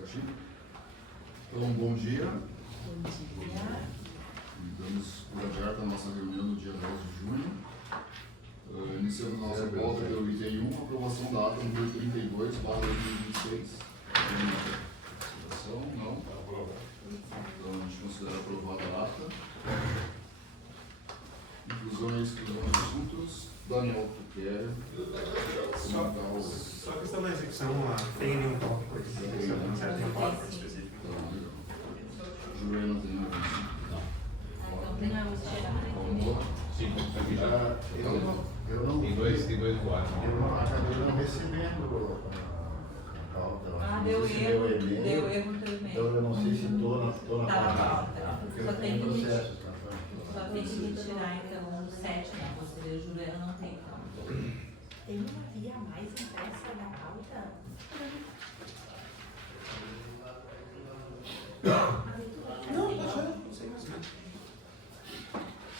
Certinho? Então, bom dia. Bom dia. Damos por aberta a nossa reunião no dia 10 de junho. Iniciamos nossa pauta pelo item 1, aprovação da ata número 32/2026. Observação? Não. Então, a gente considera aprovada a ata. Inclusão e exclusão dos assuntos. Daniel, tu quer comentar o... Só a questão da execução, tem nenhum tópico aqui, se não certo, tem um tópico específico. Tá, legal. Juliana tem algum? Então tem a tirar, Vamos. Sim, aqui já. Eu não. Tem dois quadros. Eu não acabei não recebendo a pauta. Ah, deu erro no teu e-mail. Então eu não sei se estou na Tá na pauta. pauta. Porque Só eu tem tenho que processos. Só tem que retirar então o 7, né? Você vê, Juliana não tem então. Tem uma via a mais impressa na pauta? Não, não sei mais.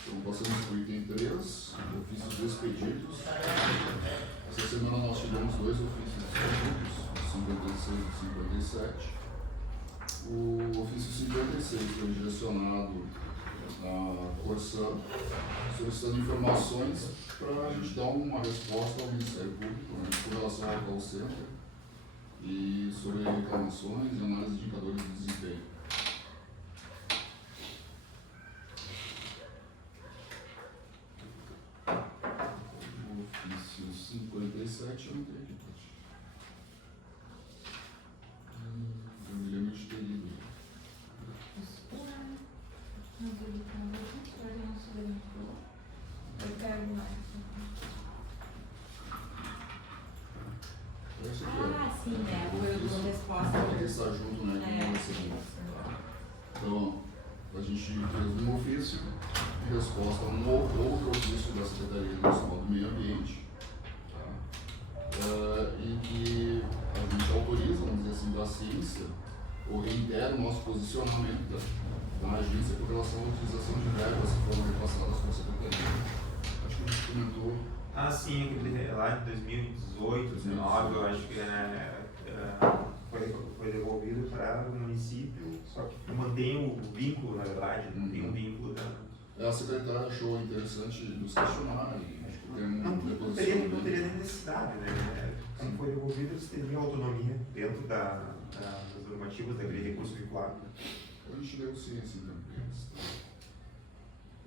Então, passamos para o item 3, ofícios despedidos. Essa semana nós tivemos dois ofícios despedidos, 56 e 57. O ofício 56 foi direcionado à Corsã, solicitando informações para a gente dar uma resposta ao Ministério Público, né, com relação ao call center e sobre reclamações e análise de indicadores de desempenho. O ofício 57 eu não tenho aqui. Eu me lembro de ter lido. Eu pego mais. Esse aqui, ó. Ah, sim, né? Eu dou resposta. Ele está junto, né? Com o segundo. Então, a gente fez um ofício em resposta a um outro ofício da Secretaria Nacional do Meio Ambiente, tá? Em que a gente autoriza, vamos dizer assim, da ciência, ou reitera o nosso posicionamento da agência com relação à utilização de verbas que foram repassadas para a Secretaria. Acho que a gente comentou. Ah, sim, aquele lá de 2018, 2019, eu acho que foi devolvido para o município, só que mantém o vínculo, na verdade, tem um vínculo da... A secretária achou interessante nos questionar e acho que tem um Não teria nem necessidade, né? Quando foi devolvido, eles teriam autonomia dentro das normativas daquele recurso vinculado. A gente deu sim, assim, também.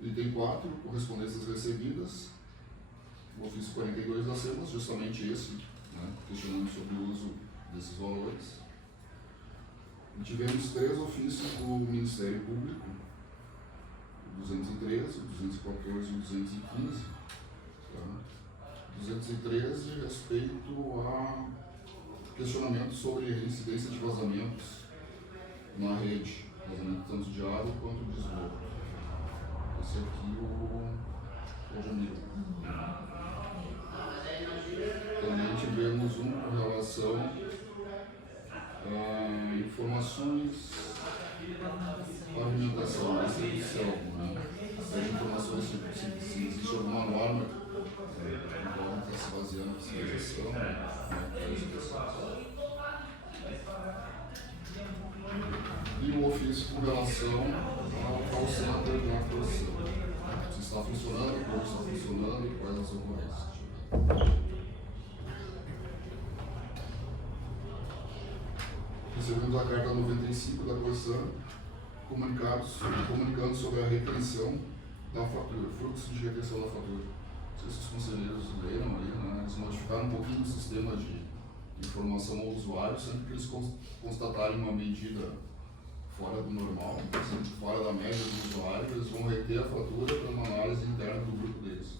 Item 4, correspondências recebidas. O ofício 42 da SEMAS, justamente esse, né, questionando sobre o uso desses valores. E tivemos 3 ofícios do Ministério Público, o 213, o 214 e o 215. Tá? 213 respeito a questionamento sobre a incidência de vazamentos na rede, vazamento tanto de água quanto de esgoto. Esse aqui o Jamil. Também tivemos um com relação a informações, pavimentação, distribuição, né? As informações se existe alguma norma então está se baseando na fiscalização, né? E o ofício com relação ao call center da Corsã. Se está funcionando, como está funcionando e quais as ocorrências. Recebemos a carta 95 da Corsã, comunicando sobre a retenção da fatura, fluxo de retenção da fatura. Não sei se os conselheiros leram aí, né? Eles modificaram um pouquinho o sistema de informação ao usuário, sempre que eles constatarem uma medida fora do normal, sempre fora da média do usuário, eles vão reter a fatura para uma análise interna do grupo deles.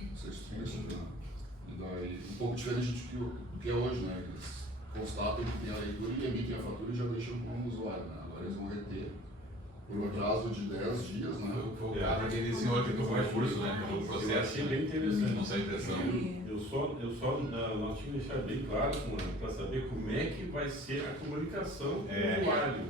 Não sei se tu tem isso, né? E daí, um pouco diferente do que é hoje, né? Eles constatam que tem a leitura e emitem a fatura e já deixam como usuário, né? Agora eles vão reter por um prazo de 10 dias, né? Foi o cara que iniciou aqui com o recurso, né? O processo. Achei bem interessante. Não sei intenção. Nós tínhamos que deixar bem claro para saber como é que vai ser a comunicação com o usuário.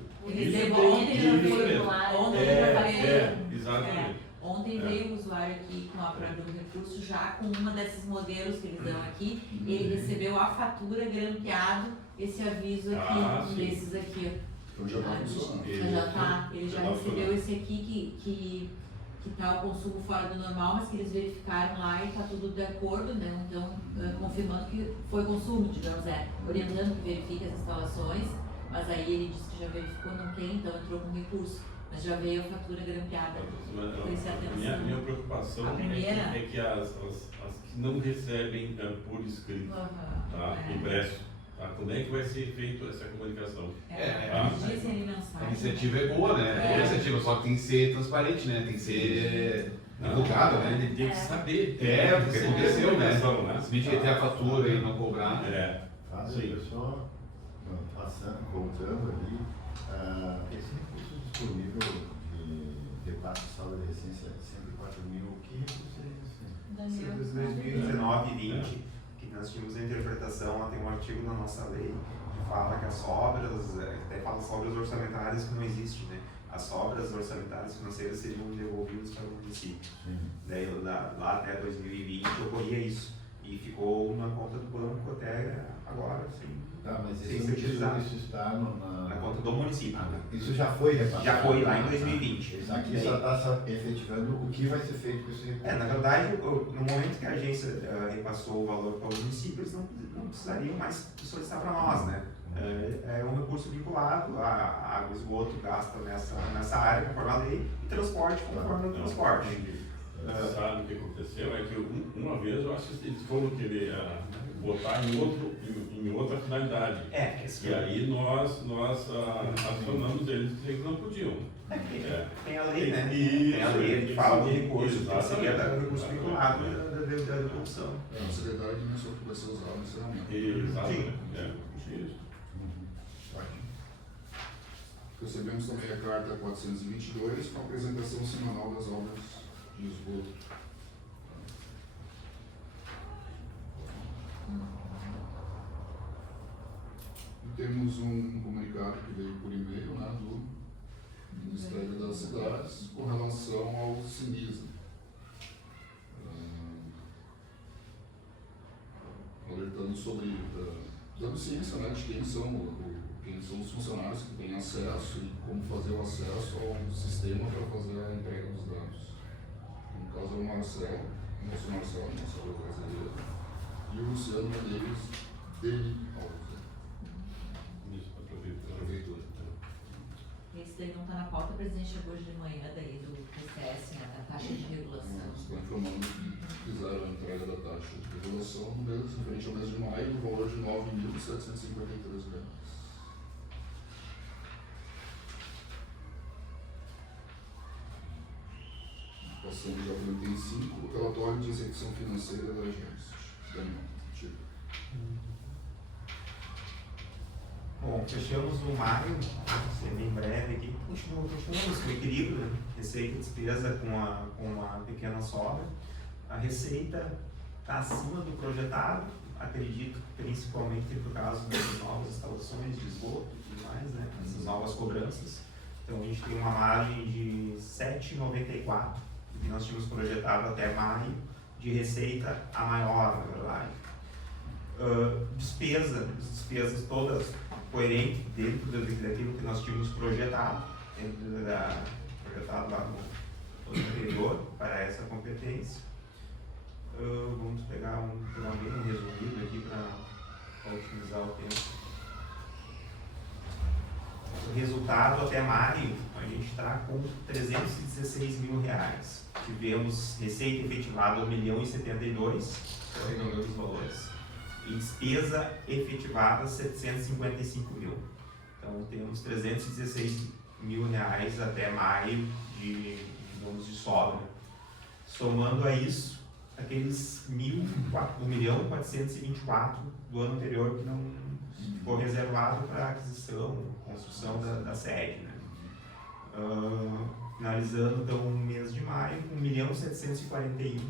Exatamente. Ontem veio o usuário aqui com a prova do recurso, já com uma desses modelos que eles dão aqui, ele recebeu a fatura grampeado esse aviso aqui, Ah, sim. desses aqui, ó. Então já está funcionando. Já tá, ele já Já tá recebeu funcionando. esse aqui que tá o consumo fora do normal, mas que eles verificaram lá e tá tudo de acordo, né? Então, confirmando que foi consumo, digamos, orientando que verifique as instalações, mas aí ele disse que já verificou, não tem, então entrou com recurso. Mas já veio a fatura grampeada. Preste atenção. Minha preocupação A primeira? é que as que não recebem por escrito, tá? Impresso, tá? Como é que vai ser feita essa comunicação? Eles dizem ali A mensagem. iniciativa é boa, né? É boa iniciativa, só que tem que ser transparente, né? Tem que ser divulgada, né? Ele tem que saber. Porque aconteceu, né? Né? Se vídeo ter a fatura e não cobrar. Faz a Sim. pessoa passando, voltando ali, esse recurso disponível de repasse de saldo de recência de 104 mil, que recurso é esse? Desde 2019 e 20, que nós tínhamos a interpretação, tem um artigo na nossa lei que fala que as obras, até fala sobras orçamentárias que não existem, né? As sobras orçamentárias financeiras seriam devolvidas para o município. Daí lá até 2020 ocorria isso. E ficou na conta do banco até agora, sim. Tá, mas Sem isso, ser utilizado. isso está Na conta do município. Isso já foi repassado? Já foi lá em 2020. Isso aqui só está efetivando o que vai ser feito com esse recurso. Na verdade, no momento que a agência repassou o valor para o município, eles não precisariam mais solicitar para nós, né? É um recurso vinculado a água e esgoto gasta nessa área, conforme a lei, e transporte, conforme o transporte. Sabe o que aconteceu? É que uma vez eu acho que eles foram querer botar em outra finalidade. E aí nós acionamos eles que eles não podiam. Tem a lei, né? Isso, Tem a lei que fala de recurso, que exatamente. seria o recurso vinculado da devolução. A secretária mencionou que vai ser usado nesse momento. Exatamente. Isso. Recebemos também a carta 422 com a apresentação semanal das obras de esgoto. E temos um comunicado que veio por e-mail, né, do Ministério das Cidades com relação ao Sinisa. Alertando sobre, dando ciência, né, de quem são os funcionários que têm acesso e como fazer o acesso ao sistema para fazer a entrega dos dados. No caso é o Marcelo brasileiro, e o Luciano Medeiros, dele, Isso, da prefeitura. Esse daí não está na pauta, o presidente chegou hoje de manhã daí do PCS, né, da taxa de regulação. Estão informando que fizeram a entrega da taxa de regulação no mês, referente ao mês de maio, no valor de R$ 9.753. Passando já para o item 5, relatório de execução financeira da agência. Daniel, tira. Bom, fechamos o maio, ser bem breve aqui. Continuamos com equilíbrio, né? Receita e despesa com uma pequena sobra. A receita está acima do projetado, acredito principalmente por causa das novas instalações de esgoto e tudo mais, né? Essas novas cobranças. Então a gente tem uma margem de 7,94, que nós tínhamos projetado até maio, de receita a maior, na verdade. Despesas todas coerentes dentro daquilo que nós tínhamos projetado, projetado lá no anterior para essa competência. Vamos pegar um bem resumido aqui para otimizar o tempo. O resultado até maio, a gente está com R$316 mil. Tivemos receita efetivada R$1.072.000, estou arredondando os valores, e despesa efetivada R$755 mil. Então temos R$316 mil até maio de sobra. Somando a isso, aqueles 1.424 do ano anterior que não ficou reservado para aquisição, construção da sede, né? Finalizando então o mês de maio com 1.741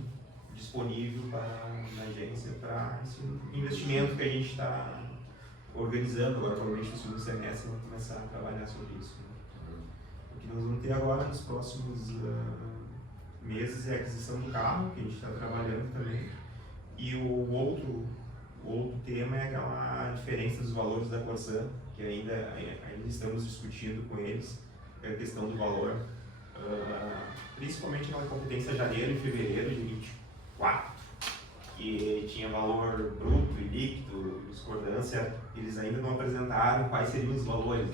disponível na agência para esse investimento que a gente está organizando agora, provavelmente no segundo semestre vamos começar a trabalhar sobre isso, né? O que nós vamos ter agora nos próximos meses é a aquisição do carro, que a gente está trabalhando também, e o O outro tema é aquela diferença dos valores da Corsã, que ainda estamos discutindo com eles, é a questão do valor, principalmente na competência janeiro e fevereiro de 24, que tinha valor bruto e líquido, discordância, eles ainda não apresentaram quais seriam os valores.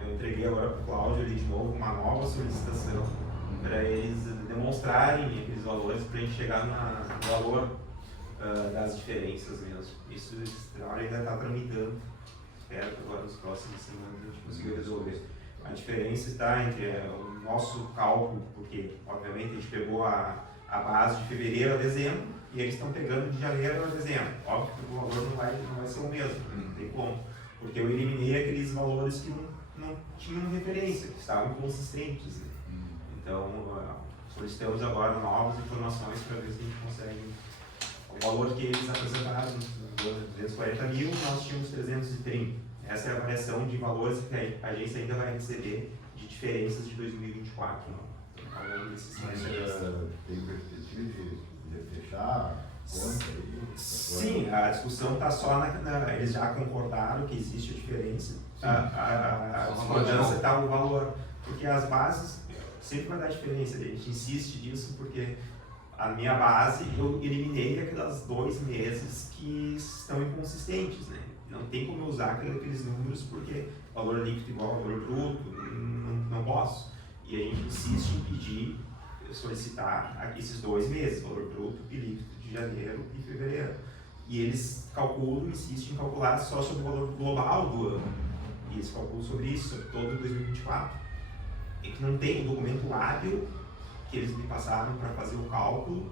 Eu entreguei agora para o Cláudio ali de novo uma nova solicitação para eles demonstrarem aqueles valores para a gente chegar no valor das diferenças mesmo. Isso ainda está tramitando. Espero que agora nas próximas semanas a gente consiga resolver. A diferença está entre o nosso cálculo, porque obviamente a gente pegou a base de fevereiro a dezembro e eles estão pegando de janeiro a dezembro. Óbvio que o valor não vai ser o mesmo, não tem como. Porque eu eliminei aqueles valores que não tinham referência, que estavam inconsistentes. Né? Então, solicitamos agora novas informações para ver se a gente consegue. O valor que eles apresentaram, 240 mil, nós tínhamos 330. Essa é a variação de valores que a agência ainda vai receber de diferenças de 2024. Ao longo desses Mas tem perspectiva de fechar a conta aí? Sim, a discussão está só eles já concordaram que existe a diferença. A discordância está no valor. Porque as bases sempre vai dar diferença. A gente insiste nisso porque a minha base eu eliminei aqueles 2 meses que estão inconsistentes, né? Não tem como eu usar aqueles números porque valor líquido igual ao valor bruto, não posso. E a gente insiste em pedir, solicitar esses 2 meses, valor bruto e líquido de janeiro e fevereiro. E eles calculam, insistem em calcular só sobre o valor global do ano. E eles calculam sobre isso, sobre todo 2024. E que não tem o documento hábil que eles me passaram para fazer o cálculo,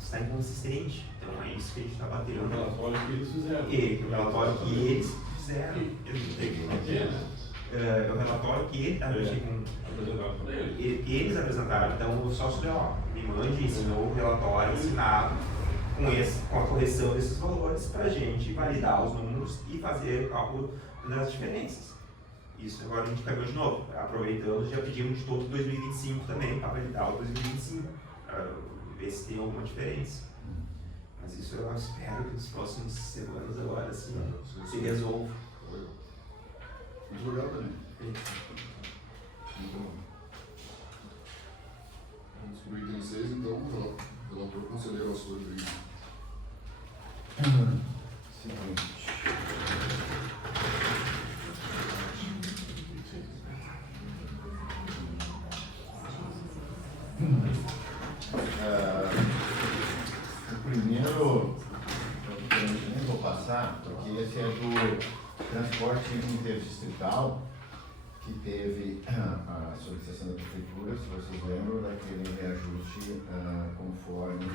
está inconsistente. Então é isso que a gente está batendo. O relatório que eles fizeram. O relatório que eles fizeram. É o relatório que eles apresentaram. Então, só se me mande, ensinou o relatório assinado com a correção desses valores para a gente validar os números e fazer o cálculo das diferenças. Isso agora a gente pegou de novo. Aproveitando, já pedimos de todo 2025 também para validar o 2025, para ver se tem alguma diferença. Mas isso eu espero que nas próximas semanas agora sim se resolva. Muito legal também. Muito bom. Vamos para o item 6, então, o relator conselheiro Açúcar Brito. Seguinte. O primeiro, eu nem vou passar, porque esse é do transporte interdistrital, que teve a solicitação da prefeitura, se vocês lembram, daquele reajuste conforme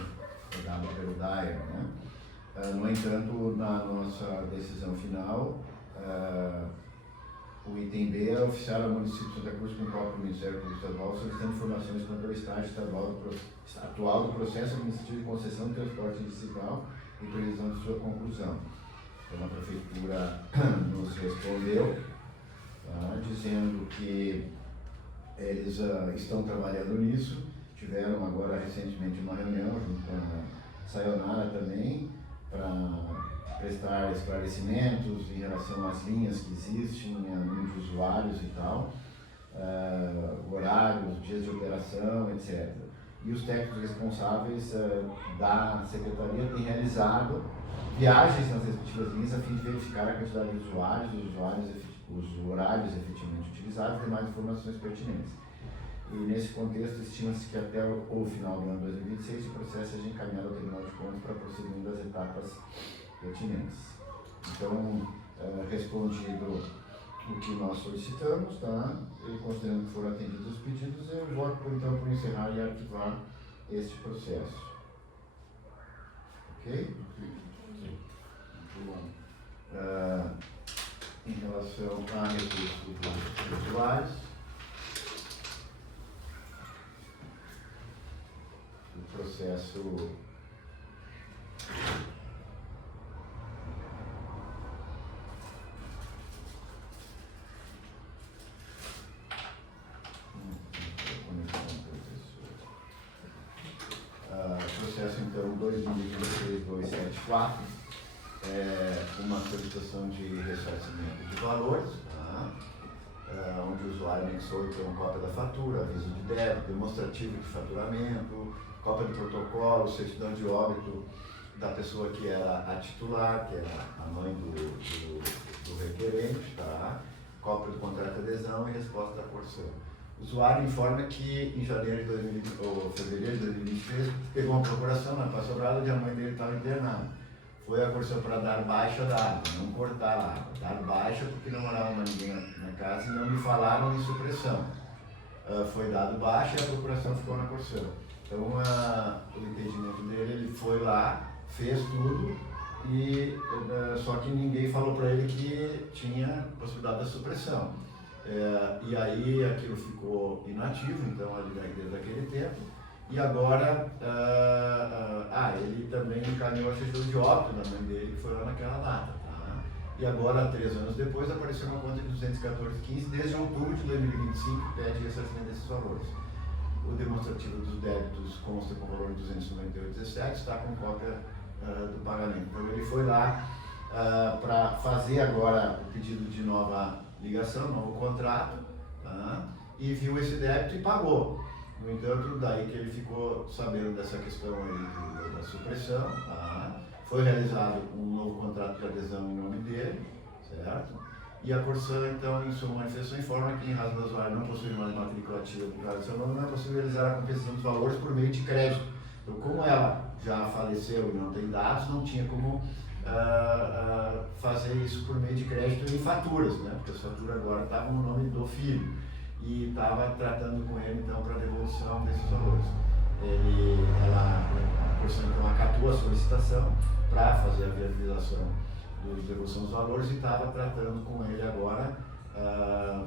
dado pelo DAER, né? No entanto, na nossa decisão final, o item B é oficiar ao município de Santa Cruz com o próprio Ministério Público Estadual solicitando informações quanto ao estágio atual do processo administrativo de concessão de transporte distrital e previsão de sua conclusão. Então a prefeitura nos respondeu, dizendo que eles estão trabalhando nisso, tiveram agora recentemente uma reunião junto com a Sayonara também, para prestar esclarecimentos em relação às linhas que existem, número de usuários e tal, horários, dias de operação, etc. E os técnicos responsáveis da Secretaria têm realizado viagens nas respectivas linhas a fim de verificar a quantidade de usuários, os horários efetivamente utilizados e demais informações pertinentes. E nesse contexto, estima-se que até o final do ano 2026 o processo seja encaminhado ao Tribunal de Contas para prosseguimento das etapas pertinentes. Então, respondido o que nós solicitamos, e considerando que foram atendidos os pedidos, eu voto então por encerrar e arquivar este processo. Ok? Muito bom. Em relação a recurso dos usuários, o processo processo então 2016-274 uma solicitação de ressarcimento de valores, tá? Onde o usuário anexou então cópia da fatura, aviso de débito, demonstrativo de faturamento, cópia do protocolo, certidão de óbito da pessoa que era a titular, que era a mãe do requerente, tá? Cópia do contrato de adesão e resposta da Corsã. O usuário informa que em janeiro de 2020, ou fevereiro de 2023 pegou uma procuração na Passo Sobrado onde a mãe dele estava internada. Foi a Corsã para dar baixa da água, não cortar a água, dar baixa porque não morava mais ninguém na casa e não me falaram em supressão. Foi dado baixa e a procuração ficou na Corsã. Então o entendimento dele, ele foi lá, fez tudo, e só que ninguém falou para ele que tinha possibilidade da supressão. E aí aquilo ficou inativo, então ali desde aquele tempo. E agora, ele também encaminhou a certidão de óbito da mãe dele, que foi lá naquela data. Tá? E agora, 3 anos depois, apareceu uma conta de 214,15, desde outubro de 2025, que pede ressarcimento desses valores. O demonstrativo dos débitos consta com o valor de 298,17, está com cópia do pagamento. Então ele foi lá para fazer agora o pedido de nova ligação, novo contrato, tá? E viu esse débito e pagou. No entanto, daí que ele ficou sabendo dessa questão aí da supressão, tá? Foi realizado um novo contrato de adesão em nome dele, certo? E a Corsã, então, em sua manifestação, informa que, em razão do usuário não possuir mais matrícula ativa do seu nome, não é possível realizar a compensação dos valores por meio de crédito. Então, como ela já faleceu e não tem dados, não tinha como fazer isso por meio de crédito em faturas, né? Porque as faturas agora estavam no nome do filho e estava tratando com ele, então, para devolução desses valores. A Corsã, então, acatou a solicitação para fazer a viabilização da devolução dos valores e estava tratando com ele agora,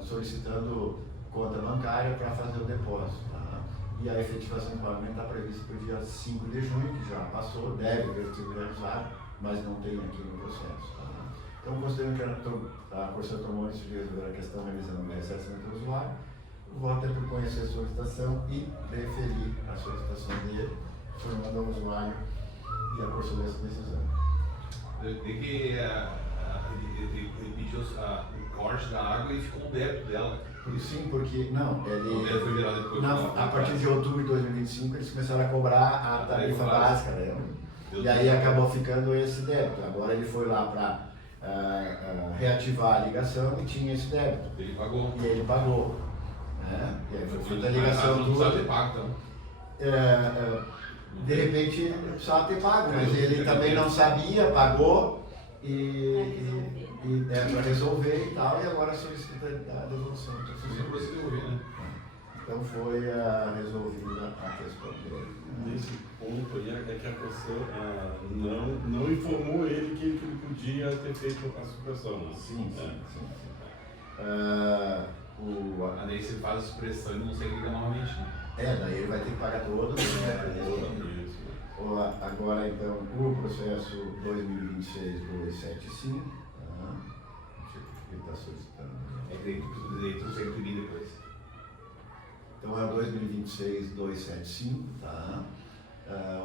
solicitando conta bancária para fazer o depósito. Tá? E a efetivação do pagamento está prevista para o dia 5 de junho, que já passou, deve ter sido realizado, mas não tem aqui no processo. Tá? Então, considerando que a Corsã tomou isso de resolver a questão realizando o ressarcimento do usuário, o voto é por conhecer a solicitação e deferir a solicitação dele, informando ao usuário e a Corsã dessa decisão. Eu tenho que ele pediu o corte da água e ficou no débito dela. Sim, porque não, O débito foi virado depois. a partir de outubro de 2025 eles começaram a cobrar a tarifa básica, né? E aí acabou ficando esse débito. Agora ele foi lá para reativar a ligação e tinha esse débito. Ele pagou. E ele pagou. Né? E aí foi feita a ligação não precisava ter pago, então. De repente ele precisava ter pago, mas ele também não sabia, pagou para resolver e tal, e agora solicita a devolução. Então foi resolvida a questão dele. Nesse ponto aí é que a Corsã não informou ele que ele podia ter feito a supressão. Né? Sim. Daí você faz a supressão e não sei ligar novamente, né? Daí ele vai ter que pagar todo, né? Agora então o processo 2026-275, tá? Ele está solicitando. É que daí tu sempre liga depois. Então é o 2026-275, tá?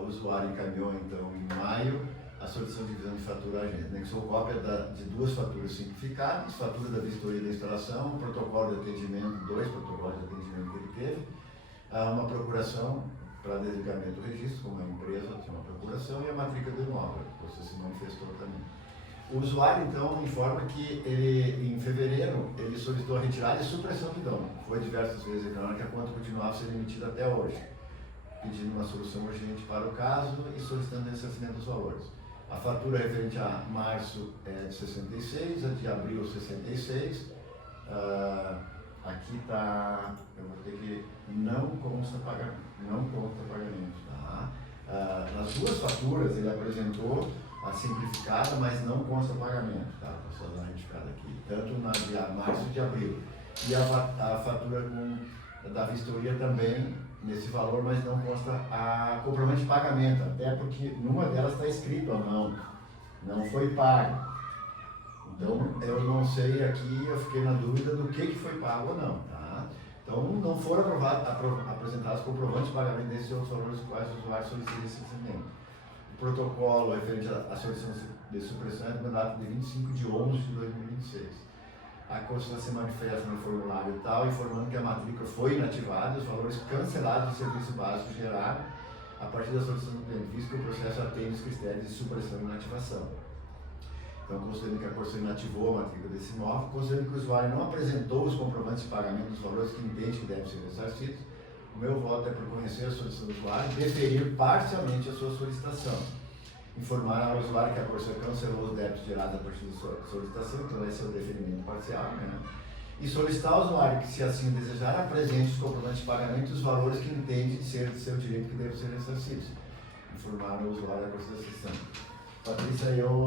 O usuário encaminhou então em maio a solicitação de divisão de fatura à agência. Anexou cópia de 2 faturas simplificadas, fatura da vistoria da instalação, protocolo de atendimento, 2 protocolos de atendimento que ele teve, uma procuração para desligamento do registro, como a empresa tinha uma procuração, e a matrícula do imóvel, que você se manifestou também. O usuário, então, informa que ele, em fevereiro, ele solicitou a retirada e supressão de dano. Foi diversas vezes reclamando que a conta continuava sendo emitida até hoje, pedindo uma solução urgente para o caso e solicitando ressarcimento dos valores. A fatura referente a março é de 66, a de abril 66. Aqui está, eu vou ter que não consta pagamento, tá? Nas 2 faturas ele apresentou a simplificada, mas não consta pagamento, tá? Estou só dando uma indicada aqui, tanto na de março e de abril. E a fatura da vistoria também nesse valor, mas não consta a comprovante de pagamento, até porque numa delas está escrito à mão, não foi pago. Então, eu não sei aqui, eu fiquei na dúvida do que foi pago ou não, tá? Então, não foram apresentados comprovantes de pagamento desses outros valores quais o usuário solicita esse recebimento. O protocolo referente à solicitação de supressão é na data de 25 de 11 de 2026. A Constituição se manifesta no formulário tal, informando que a matrícula foi inativada e os valores cancelados do serviço básico gerado a partir da solicitação do cliente, visto que o processo atende os critérios de supressão e inativação. Então, considerando que a Constituição inativou a matrícula desse imóvel, considerando que o usuário não apresentou os comprovantes de pagamento dos valores que entende que devem ser ressarcidos, o meu voto é por conhecer a solicitação do usuário e deferir parcialmente a sua solicitação. Informar ao usuário que a Constituição cancelou os débitos gerados a partir da sua solicitação, então esse é o deferimento parcial, né? E solicitar ao usuário que, se assim desejar, apresente os comprovantes de pagamento e os valores que entende ser de seu direito que devem ser ressarcidos. Informar o usuário da Constituição. Patrícia, eu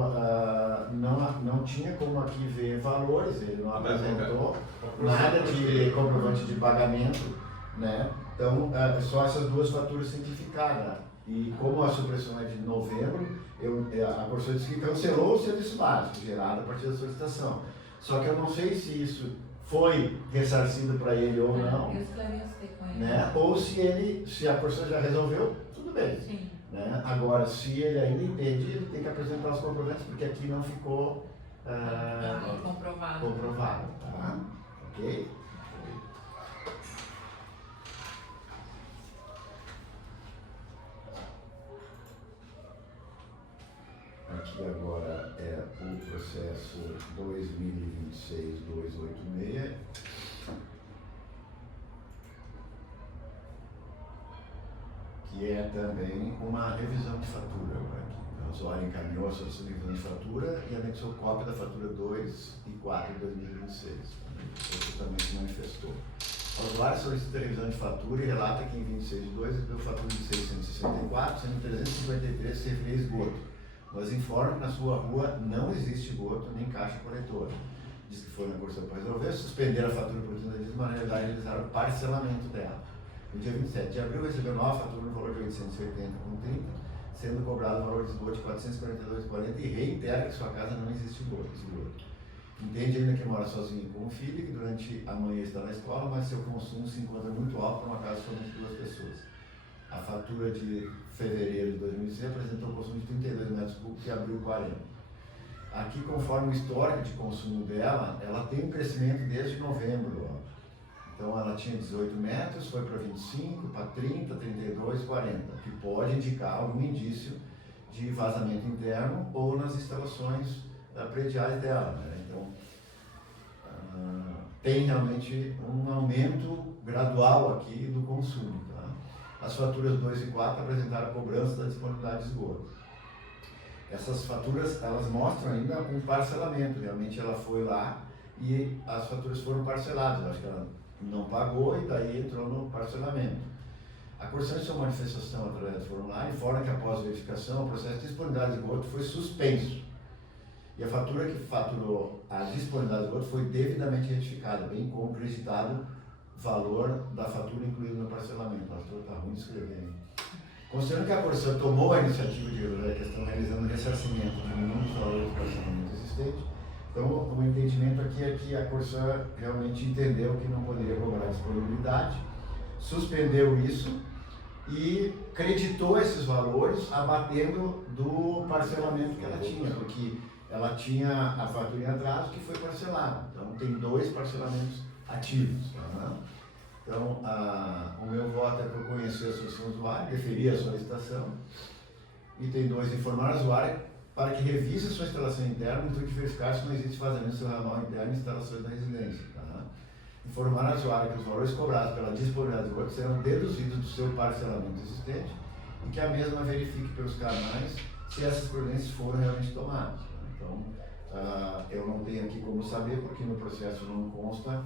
não tinha como aqui ver valores, ele não apresentou nada de comprovante de pagamento, né? Então, só essas duas faturas simplificadas. E como a supressão é de novembro, a Constituição disse que cancelou o serviço básico gerado a partir da solicitação. Só que eu não sei se isso foi ressarcido para ele ou não, Eu esclareço com ele. né? Ou se a Constituição já resolveu, tudo bem. Sim. Né? Agora, se ele ainda entende, ele tem que apresentar os comprovantes, porque aqui não ficou comprovado, tá? Ok? Aqui agora é o processo 2026-286. Que é também uma revisão de fatura. O usuário encaminhou a solicitação de revisão de fatura e anexou cópia da fatura 2 e 4 de 2026. Isso também se manifestou. O usuário solicita a revisão de fatura e relata que em 26 de 2 recebeu fatura de 664, sendo 353 se referir a esgoto, mas informa que na sua rua não existe esgoto nem caixa coletora. Diz que foi na Constituição para resolver, suspender a fatura por 30 dias, mas na realidade realizar o parcelamento dela. No dia 27 de abril, recebeu nova fatura no valor de 880,30, sendo cobrado o valor de esgoto de 442,40 e reitera que sua casa não existe esgoto. Entende ainda que mora sozinho com um filho e que durante a manhã está na escola, mas seu consumo se encontra muito alto para uma casa com somente 2 pessoas. A fatura de fevereiro de 2006 apresentou um consumo de 32 metros cúbicos e abril 40. Aqui, conforme o histórico de consumo dela, ela tem um crescimento desde novembro. Então ela tinha 18 metros, foi para 25, para 30, 32, 40, que pode indicar algum indício de vazamento interno ou nas instalações prediais dela, né? Então tem realmente um aumento gradual aqui do consumo, tá? As faturas 2 e 4 apresentaram cobrança da disponibilidade de esgoto. Essas faturas, elas mostram ainda um parcelamento, realmente ela foi lá e as faturas foram parceladas, eu acho que ela não pagou e daí entrou no parcelamento. A Constituição de sua manifestação através do formulário informa que após verificação o processo de disponibilidade de esgoto foi suspenso e a fatura que faturou a disponibilidade de esgoto foi devidamente retificada, bem como acreditado valor da fatura incluído no parcelamento. A fatura está ruim de escrever, hein? Considerando que a Constituição tomou a iniciativa de resolver a questão realizando o ressarcimento de nenhum dos valores do parcelamento existente, então o entendimento aqui é que a Constituição realmente entendeu que não poderia cobrar disponibilidade, suspendeu isso e creditou esses valores abatendo do parcelamento que ela tinha, porque ela tinha a fatura em atraso que foi parcelada. Então tem 2 parcelamentos ativos. Tá? Então o meu voto é por conhecer a solução do usuário, deferir a solicitação. Item 2, informar o usuário para que revise a sua instalação interna, no intuito de verificar se não existe vazamento do seu ramal interno em instalações da residência. Tá? Informar o usuário que os valores cobrados pela disponibilidade do esgoto serão deduzidos do seu parcelamento existente e que a mesma verifique pelos canais se essas providências foram realmente tomadas. Tá? Então, eu não tenho aqui como saber, porque no processo não consta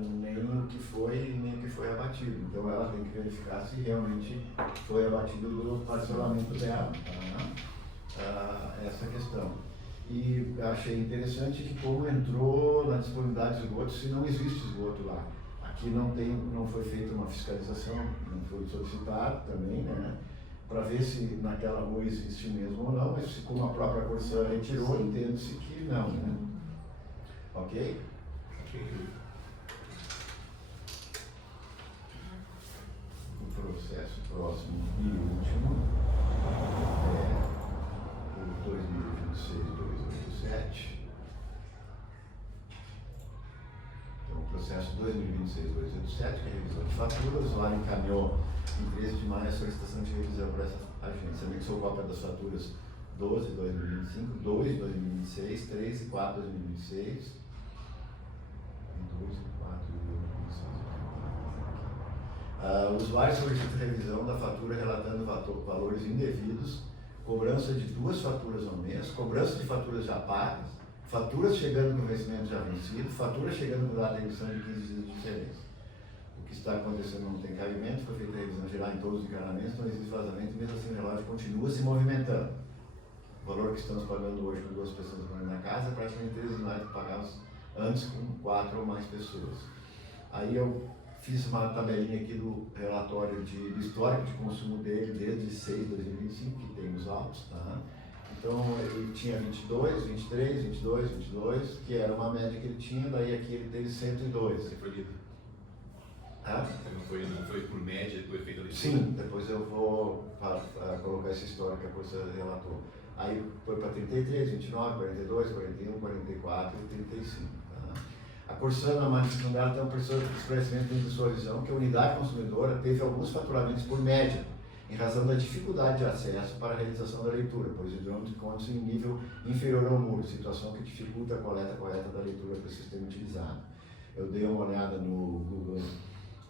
nem o que foi nem o que foi abatido. Então, ela tem que verificar se realmente foi abatido do parcelamento dela. Tá? Essa questão. E achei interessante que como entrou na disponibilidade de esgoto, se não existe esgoto lá. Aqui não foi feita uma fiscalização, não foi solicitado também, né? Para ver se naquela rua existe mesmo ou não, mas se como a própria Constituição retirou, entende-se que não, né? Ok? O processo próximo e último processo 2026-287, que é a revisão de fatura. O usuário encaminhou em 13 de maio a solicitação de revisão para essa agência. Anexou cópia das faturas 12 de 2025, 2 de 2026, 3 e 4 de 2026, 2 e 4 de 2026. O usuário solicita revisão da fatura relatando valores indevidos, cobrança de 2 faturas ao mês, cobrança de faturas já pagas, faturas chegando com vencimento já vencido, fatura chegando com data de emissão de 15 dias de diferença. O que está acontecendo não tem cabimento, foi feita a revisão geral em todos os encanamentos, não existe vazamento, mesmo assim o relógio continua se movimentando. O valor que estamos pagando hoje com 2 pessoas morando na casa é praticamente 3 vezes mais do que pagávamos antes com 4 ou mais pessoas. Aí eu fiz uma tabelinha aqui do relatório do histórico de consumo dele desde 6 de 2025, que tem os autos, tá? Então ele tinha 22, 23, 22, 22, que era uma média que ele tinha, daí aqui ele teve 102. Você foi lido. Tá? Não foi por média, depois feita a leitura? Sim, depois eu vou colocar essa história que a coisa relatou. Aí foi para 33, 29, 42, 41, 44 e 35. Tá? A Corsã, na manifestação dela, tem um esclarecimento dentro de sua visão que a unidade consumidora teve alguns faturamentos por média, em razão da dificuldade de acesso para a realização da leitura, pois o hidrômetro encontra-se em nível inferior ao muro, situação que dificulta a coleta correta da leitura para o sistema utilizado. Eu dei uma olhada no Google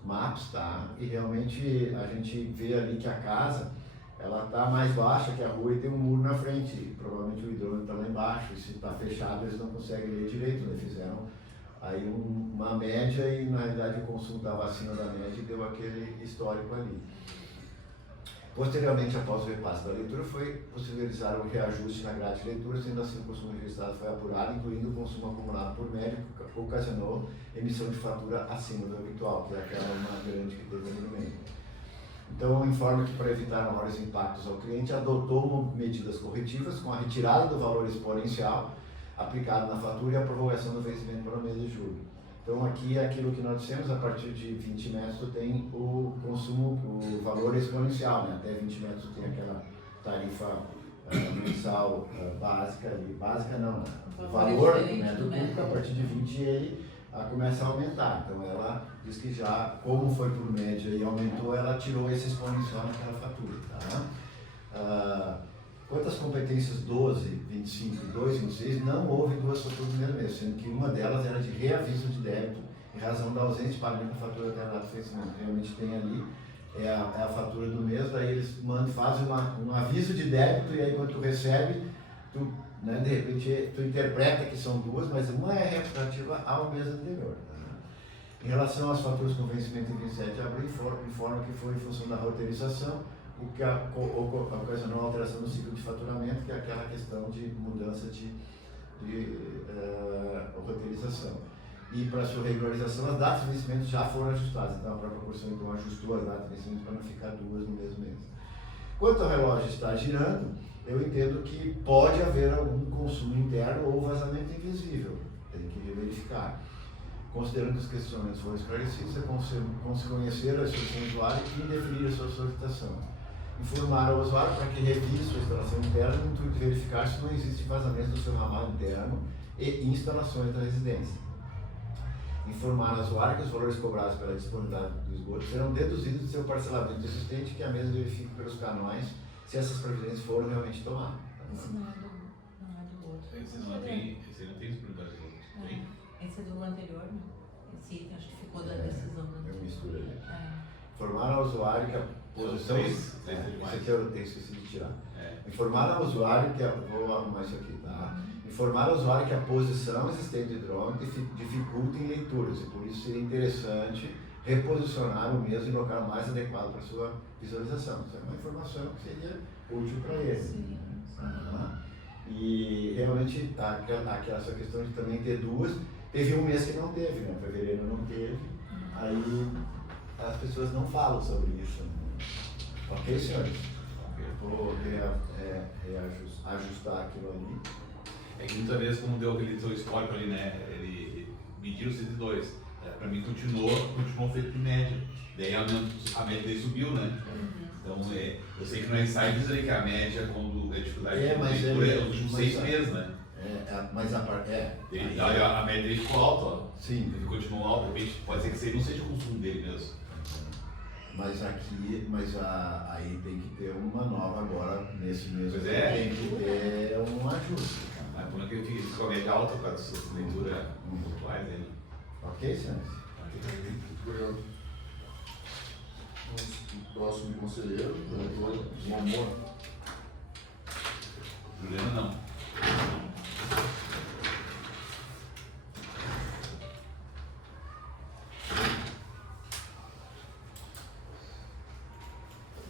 Maps, tá? E realmente a gente vê ali que a casa ela está mais baixa que a rua e tem um muro na frente. E provavelmente o hidrômetro está lá embaixo, e se está fechado eles não conseguem ler direito, né? Fizeram aí uma média e na realidade o consumo estava acima da média e deu aquele histórico ali. Posteriormente, após o repasse da leitura, foi possibilizar o reajuste na grade de leitura, sendo assim o consumo registrado foi apurado, incluindo o consumo acumulado por médio, que ocasionou emissão de fatura acima do habitual, que é aquela uma grande que teve ali no meio. Então, informa que para evitar maiores impactos ao cliente, adotou medidas corretivas com a retirada do valor exponencial aplicado na fatura e a prorrogação do vencimento para o mês de julho. Então aqui é aquilo que nós dissemos, a partir de 20 metros tu tem o consumo, o valor exponencial, né? Até 20 metros tu tem aquela tarifa mensal básica, e básica não, né? O valor do metro cúbico, a partir de 20 ele começa a aumentar. Então ela diz que já, como foi por média e aumentou, ela tirou esse exponencial naquela fatura, tá? Quanto às competências 12, 25 e 2, 26, não houve 2 faturas no primeiro mês, sendo que uma delas era de reaviso de débito, em razão da ausência de pagamento da fatura até a data de vencimento. Realmente tem ali, é a fatura do mês, daí eles fazem um aviso de débito, e aí quando tu recebe, tu, né, de repente tu interpreta que são 2, mas uma é relativa ao mês anterior. Tá? Em relação às faturas com vencimento em 27 de abril, informa que foi em função da roteirização, o que ocasionou a alteração no ciclo de faturamento, que é aquela questão de mudança de roteirização. E para sua regularização, as datas de vencimento já foram ajustadas, então a própria Corsã então ajustou as datas de vencimento para não ficar 2 no mesmo mês. Quanto ao relógio estar girando, eu entendo que pode haver algum consumo interno ou vazamento invisível, tem que verificar. Considerando que os questionamentos foram esclarecidos, é conhecer a instrução do usuário e indefinir a sua solicitação. Informar ao usuário para que revise sua instalação interna no intuito de verificar se não existe vazamento do seu ramal interno e instalações da residência. Informar ao usuário que os valores cobrados pela disponibilidade do esgoto serão deduzidos do seu parcelamento existente, que a mesa verifique pelos canais se essas providências foram realmente tomadas. Esse não é do outro. Esse não tem disponibilidade do outro. Tem? Esse é do anterior, não? Esse item acho que ficou da decisão do Eu misturo ali. É. Informar ao usuário que a posição... Três esse demais. aqui eu tenho esquecido de tirar. É. Informar ao usuário que vou arrumar isso aqui, tá? Informar ao usuário que a posição existente do hidrômetro dificulta em leituras, e por isso seria interessante reposicionar o mesmo em local mais adequado para sua visualização. Isso é uma informação que seria útil para ele. Sim. E realmente essa questão de também ter 2, teve um mês que não teve, né? Fevereiro não teve, aí as pessoas não falam sobre isso. Né? Ok, senhores? Eu vou ajustar aquilo ali. É que muitas vezes, como deu aquele seu histórico ali, né? Ele mediu o 102. Para mim continuou feito de média. Daí a média dele subiu, né? Então eu sei que no ensaio diz aí que a média, quando a dificuldade de leitura é os últimos 6 meses, né? Mas a parte. Ele, a média dele ficou alta, ó. Sim. Ele continuou alto, de repente pode ser que isso não seja o consumo dele mesmo. Mas aqui, aí tem que ter uma nova agora nesse mesmo. Pois é. Tem que ter um ajuste. Mas como é que ele ficou a média alta por causa da sua leitura pontuais aí? Ok, Santos? Obrigado. O próximo conselheiro, vereador João Moura. Juliana não.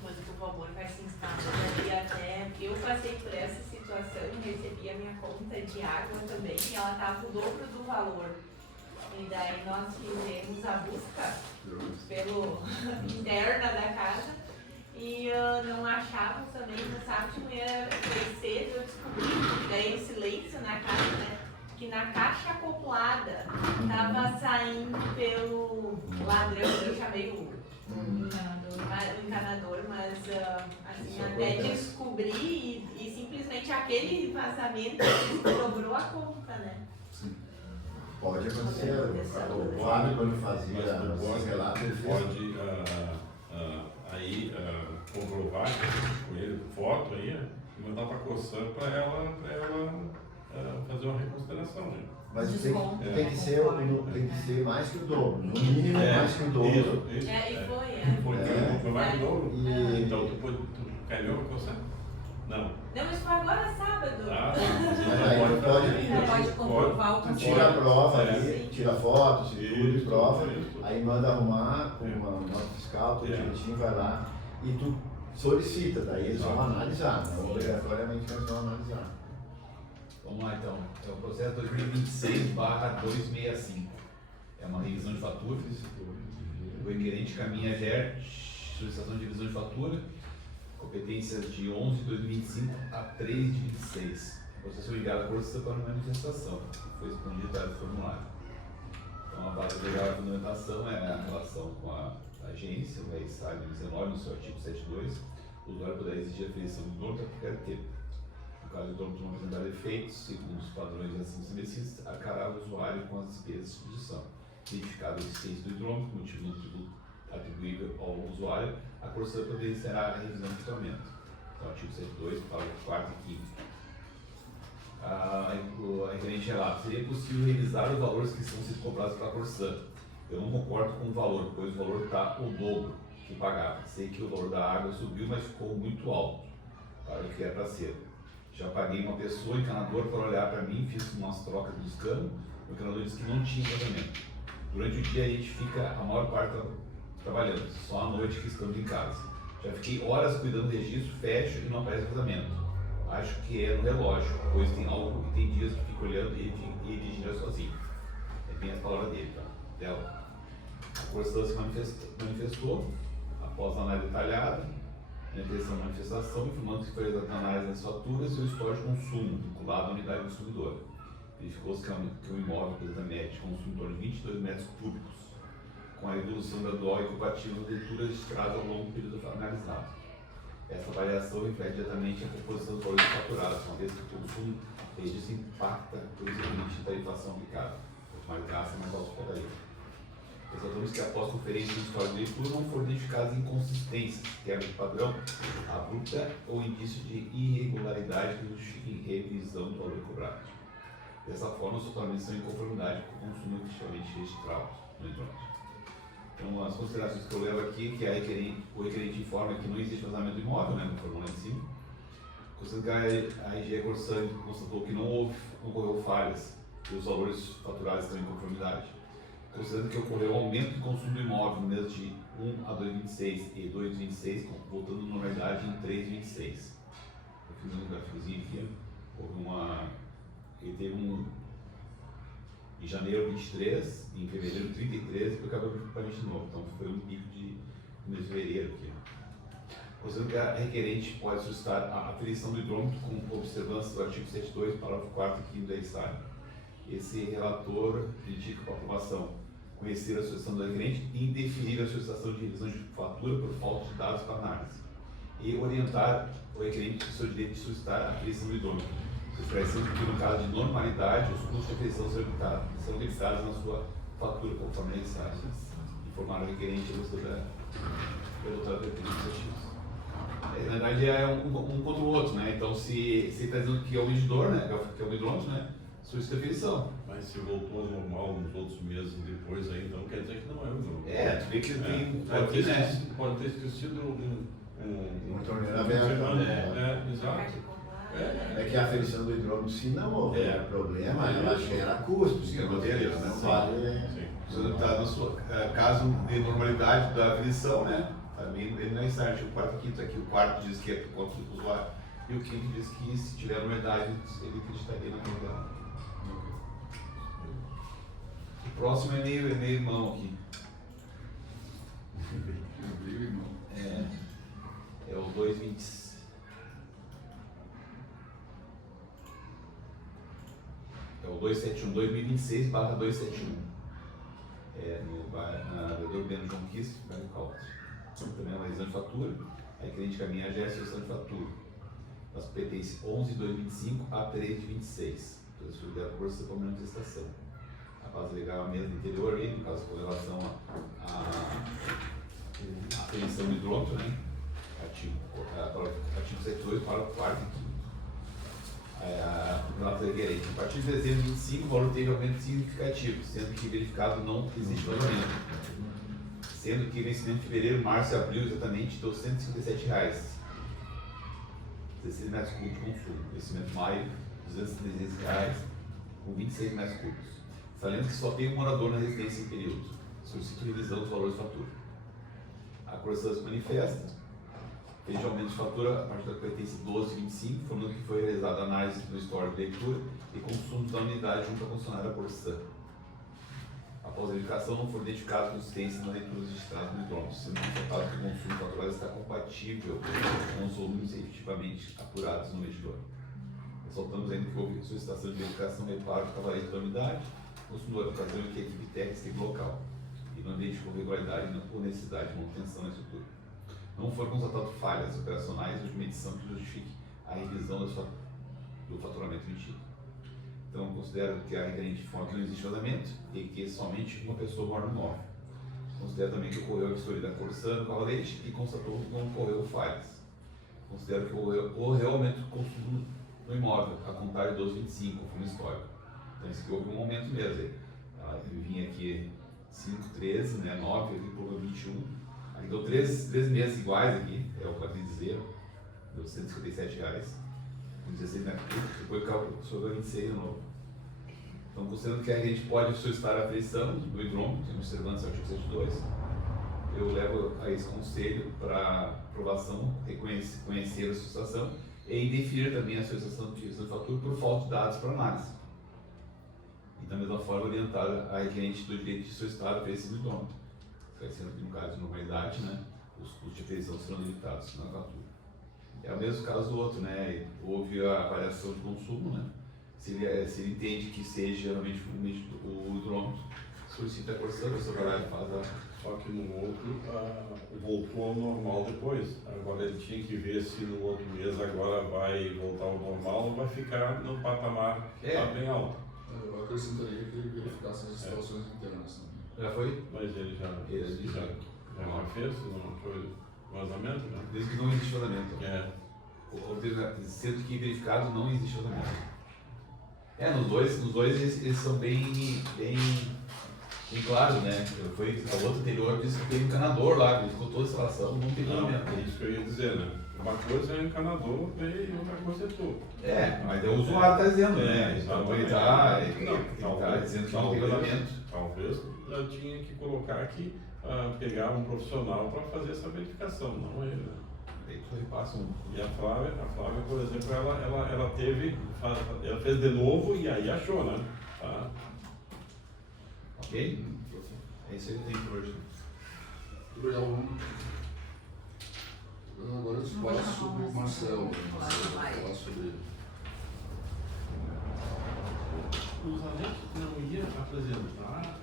Mas o favor vai se instalar. E até eu passei por essa situação e recebi a minha conta de água também, e ela estava o dobro do valor. E daí nós fizemos a busca pelo interna da casa e não achávamos também, no sábado de manhã foi cedo, eu descobri, daí o silêncio na casa, né? Que na caixa acoplada estava saindo pelo ladrão, eu chamei o encanador, mas assim, Isso até acontece. descobrir e simplesmente aquele vazamento dobrou a conta, né? Pode acontecer. Pode acontecer. O Fábio, quando fazia Mas tu os relatos, ele fez. pode aí comprovar com ele, foto aí, e mandar para a COSAN para ela fazer uma reconsideração, né? Mas Desconto, tem que ser, concordo. tem que ser mais que o dobro. No mínimo, mais que o dobro. Isso. E Foi mais que o dobro? E- Então tu calhou para a COSAN? Não. Não, mas foi agora sábado. Mas aí tu pode- Pode comprovar o Tu consumo. tira a prova É. ali, tira foto, se tudo, Isso, prova, isso. aí manda arrumar com É. uma nota fiscal, tudo É. direitinho, vai lá e tu solicita, daí eles vão Exato. analisar, não obrigatoriamente eles vão analisar. Vamos lá então. É o processo 2026/265. É uma revisão de faturas. O requerente caminha GER, solicitação de revisão de fatura, competências de 11 de 2025 a 3 de 26. O processo foi ligado à Corsa para uma manifestação. Foi respondido ao formulário. Então, a base legal da fundamentação é a relação com a agência, o RSA 19, no seu artigo 72. O usuário poderá exigir a aferição do dono por qualquer tempo. No caso do dono de não apresentar defeitos, segundo os padrões assim estabelecidos, arcará o usuário com as despesas de substituição. Identificado a existência do hidrômetro, motivo do tributo atribuível ao usuário, a Corsa providenciará a revisão do equipamento. Então, artigo 72, parágrafo 4 e 5. A referente relato, seria possível revisar os valores que estão sendo cobrados pela Corsan. Eu não concordo com o valor, pois o valor está o dobro que pagava. Sei que o valor da água subiu, mas ficou muito alto para o que era para ser. Já paguei uma pessoa, encanador, para olhar para mim, fiz umas trocas dos canos, o encanador disse que não tinha vazamento. Durante o dia a gente fica a maior parte trabalhando, só à noite que estamos em casa. Já fiquei horas cuidando do registro, fecho e não aparece vazamento. Acho que é no relógio, pois tem algo e tem dias que fico olhando e ele gira sozinho. É bem as palavras dele, tá? Dela. A Corsa se manifestou após a análise detalhada, na intenção da manifestação, informando que foi exata análise das faturas e o histórico de consumo, vinculado à unidade consumidora. Verificou-se que o imóvel apresenta média de consumo em torno de 22 metros cúbicos, com a evolução gradual e compatível das leituras registradas ao longo do período analisado. Essa variação reflete diretamente a composição dos valores faturados, uma vez que o consumo registro impacta positivamente a tarifação aplicada. Quanto mais gasta, mais alto ficaria. Ressaltamos que após conferência do histórico de leitura não foram identificadas inconsistências, quebra de padrão, abrupta ou indício de irregularidade que justifiquem revisão do valor cobrado. Dessa forma, os tratamentos estão em conformidade com o consumo efetivamente registrado no hidrômetro. Então, as considerações que eu levo aqui, que o requerente informa que não existe vazamento do imóvel, né, no formulário em cima. Considerando que a IGE Corsan constatou que não ocorreu falhas e os valores faturados estão em conformidade. Considerando que ocorreu aumento do consumo do imóvel no mês de 1 a 2,26 e 2,26, voltando à normalidade em 3,26. Eu fiz um gráficozinho aqui, ele teve em janeiro 23, em fevereiro 33 e foi acabou para 29, então foi um pico de mês de fevereiro aqui. Considerando que a requerente pode solicitar a aferição do hidrômetro com observância do artigo 72, parágrafo 4 e 5 da ESAI. Esse relator indica para aprovação conhecer a solicitação do requerente e indeferir a solicitação de revisão de fatura por falta de dados para análise e orientar o requerente do seu direito de solicitar a aferição do hidrômetro, esclarecendo que no caso de normalidade, os custos de aquisição são limitados na sua fatura, conforme a mensagem. Informar o requerente pelo tratamento administrativo. Na verdade é um contra o outro, né? Então se está dizendo que é o medidor, né? Que é o medrômetro, né? Solicita aferição. Mas se voltou ao normal nos outros meses depois aí, então quer dizer que não é o normal. Tu vê que tem. Pode ter esquecido Uma torneira aberta. Exato. É que a aferição do hidrômetro, se não houver problema, ela gera custo. Sim, não vale. Se você está no seu caso de normalidade da aferição, né? Também ele não é estágio, o quarto e quinto aqui. O quarto diz que é por conta do usuário e o quinto diz que se tiver normalidade ele acreditaria na normalidade. O próximo é meio irmão aqui. É o 220. É o 271, 2026/271. Na vereador Beno João Kiss, Vale Caldas. Também é uma revisão de fatura. Aí que a gente caminha a gestão de fatura. Nós pertence 11/2025 a 3/26. Transferida por força para a manifestação. A base legal é a mesma do interior aí, no caso com relação à aferição do hidrômetro, né? Artigo 78 para o quarto e quinto. Nota requerente. A partir de dezembro de 25, o valor teve aumento significativo, sendo que verificado não existe pagamento. Sendo que vencimento de fevereiro, março e abril exatamente deu R$ 157,00. 16 metros cúbicos de consumo. Vencimento de maio, R$ 216,00 com 26 metros cúbicos. Saliento que só tem um morador na residência em período. Solicito revisão dos valores de fatura. A Corsã se manifesta. Fez de aumento de fatura a partir da competência 12/25, informando que foi realizada a análise do histórico de leitura e consumo da unidade junto à concessionária Corsã. Após a verificação, não foi identificada consistência na leitura registrada no hidrômetro, sendo constatado que o consumo faturado está compatível com os volumes efetivamente apurados no medidor. Ressaltamos ainda que houve solicitação de verificação e reparo do cavalete da unidade, consumidor da ocasião em que a equipe técnica esteve local e não identificou regularidade ou necessidade de manutenção na estrutura. Não foram constatadas falhas operacionais ou de medição que justifique a revisão do faturamento emitido. Então, considero que a requerente informa que não existe vazamento e que somente uma pessoa mora no imóvel. Considero também que ocorreu a vistoria da Corsã no cavalete e constatou que não ocorreu falhas. Considero que ocorreu aumento do consumo no imóvel, a contar de 12/25, conforme histórico. Então, isso aqui houve um aumento mesmo. Eu vim aqui 5/13, né, 9, eu vim por 21. Aí deu 3 meses iguais aqui, é o que eu quero dizer, deu R$ 157,00, com 16 metros cúbicos, depois sobrou 26 de novo. Então, considerando que a gente pode solicitar a aferição do hidrômetro, observando esse artigo 102, eu levo a esse conselho para aprovação, conhecer a solicitação e definir também a solicitação de fatura por falta de dados para análise. E da mesma forma orientar a requerente do direito de solicitar a aferição do hidrômetro, sendo que no caso de normalidade, né, os custos de aferição serão limitados na fatura. É o mesmo caso do outro, né? Houve a variação de consumo, né? Se ele entende que seja realmente o hidrômetro, solicita a Corsã, o seu caralho faz a... Só que no outro voltou ao normal depois. Agora ele tinha que ver se no outro mês agora vai voltar ao normal ou vai ficar no patamar bem alto. Eu acrescentaria que ele verificasse as instalações internas também. Já foi? Mas ele já fez, não foi vazamento, né? Desde que não existe vazamento. Sendo que verificado não existe vazamento. Nos dois eles são bem claros, né? O outro anterior disse que tem um encanador lá, que ficou toda a instalação, não tem vazamento. É isso que eu ia dizer, né? Uma coisa é o encanador e outra coisa é tu. Mas o usuário está dizendo, né? Então Ele está dizendo que não tem vazamento. Talvez eu tinha que colocar aqui, pegar um profissional para fazer essa verificação, não ele, né? E a Flávia, por exemplo, ela fez de novo e aí achou, né? Tá? Ok? É isso aí que eu tenho por hoje. Obrigado. Agora eu falar sobre o Marcelo. Falar sobre... O Zanetti não ia apresentar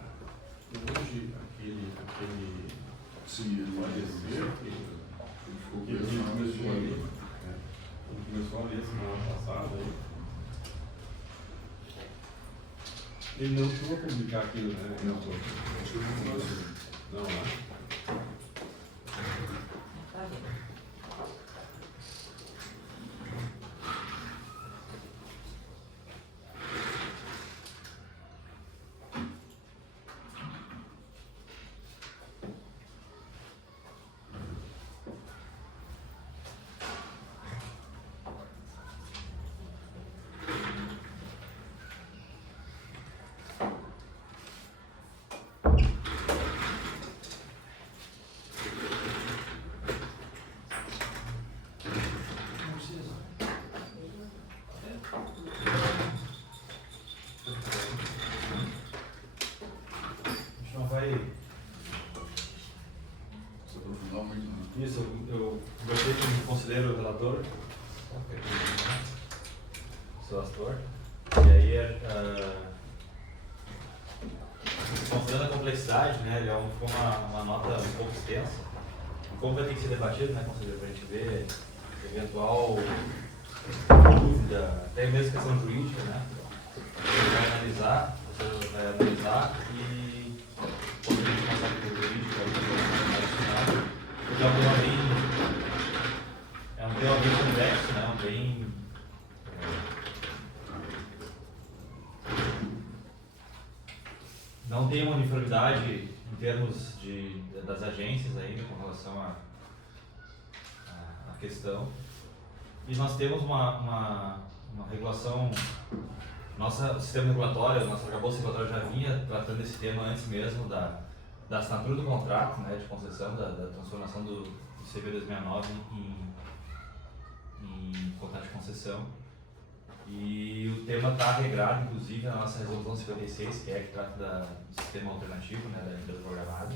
hoje aquele Sim, ele vai parecer que ficou ele preso na começou ali semana passada. Ele não chegou a publicar aquilo, né? Não, Acho que eu vou falar assim. não, né? Tá vendo? A gente não vai. Se aprofundar muito, né? Isso, eu conversei com o conselheiro relator, seu Astor, e aí, considerando a complexidade, né, ele foi uma nota um pouco extensa, como vai ter que ser debatido, né, conselheiro, para a gente ver eventual dúvida, até mesmo questão jurídica, né, você vai analisar e poder passar por jurídica, porque é um tema bem complexo, né? Não tem uma uniformidade em termos das agências ainda com relação à questão. E nós temos uma regulação, nosso sistema regulatório, nosso arcabouço regulatório já vinha tratando esse tema antes mesmo da assinatura do contrato, né, de concessão, da transformação do CB 2069 em contrato de concessão. E o tema está regrado, inclusive, na nossa resolução 56, que é que trata do sistema alternativo, né, da empresa programada.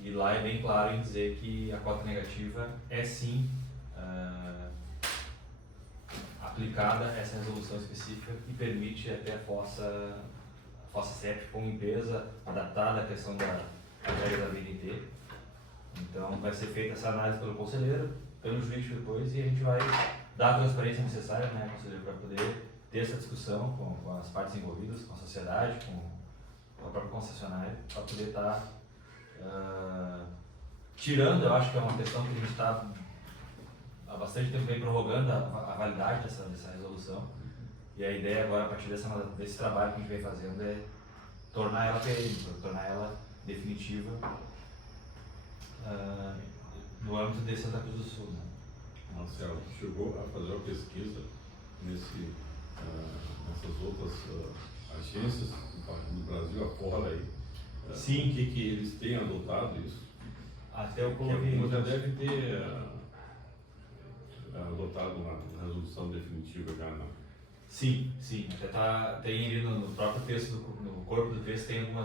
E lá é bem claro em dizer que a cota negativa é sim aplicada a essa resolução específica que permite até a fossa séptica como empresa adaptada à questão da regra da BNT. Então vai ser feita essa análise pelo conselheiro, pelo jurídico depois, e a gente vai dar a transparência necessária, né, conselheiro, para poder ter essa discussão com as partes envolvidas, com a sociedade, com a própria concessionária, para poder estar tirando, eu acho que é uma questão que a gente está há bastante tempo bem prorrogando a validade dessa resolução. E a ideia agora, a partir desse trabalho que a gente vem fazendo, é tornar ela perene, tornar ela definitiva no âmbito de Santa Cruz do Sul. Né? Marcelo, chegou a fazer uma pesquisa nessas outras agências no Brasil afora aí? Sim. Que eles têm adotado isso? Até eu Que coloquei. alguma já deve ter adotado uma resolução definitiva já, não? Sim. Até tem ali no próprio texto, no corpo do texto, tem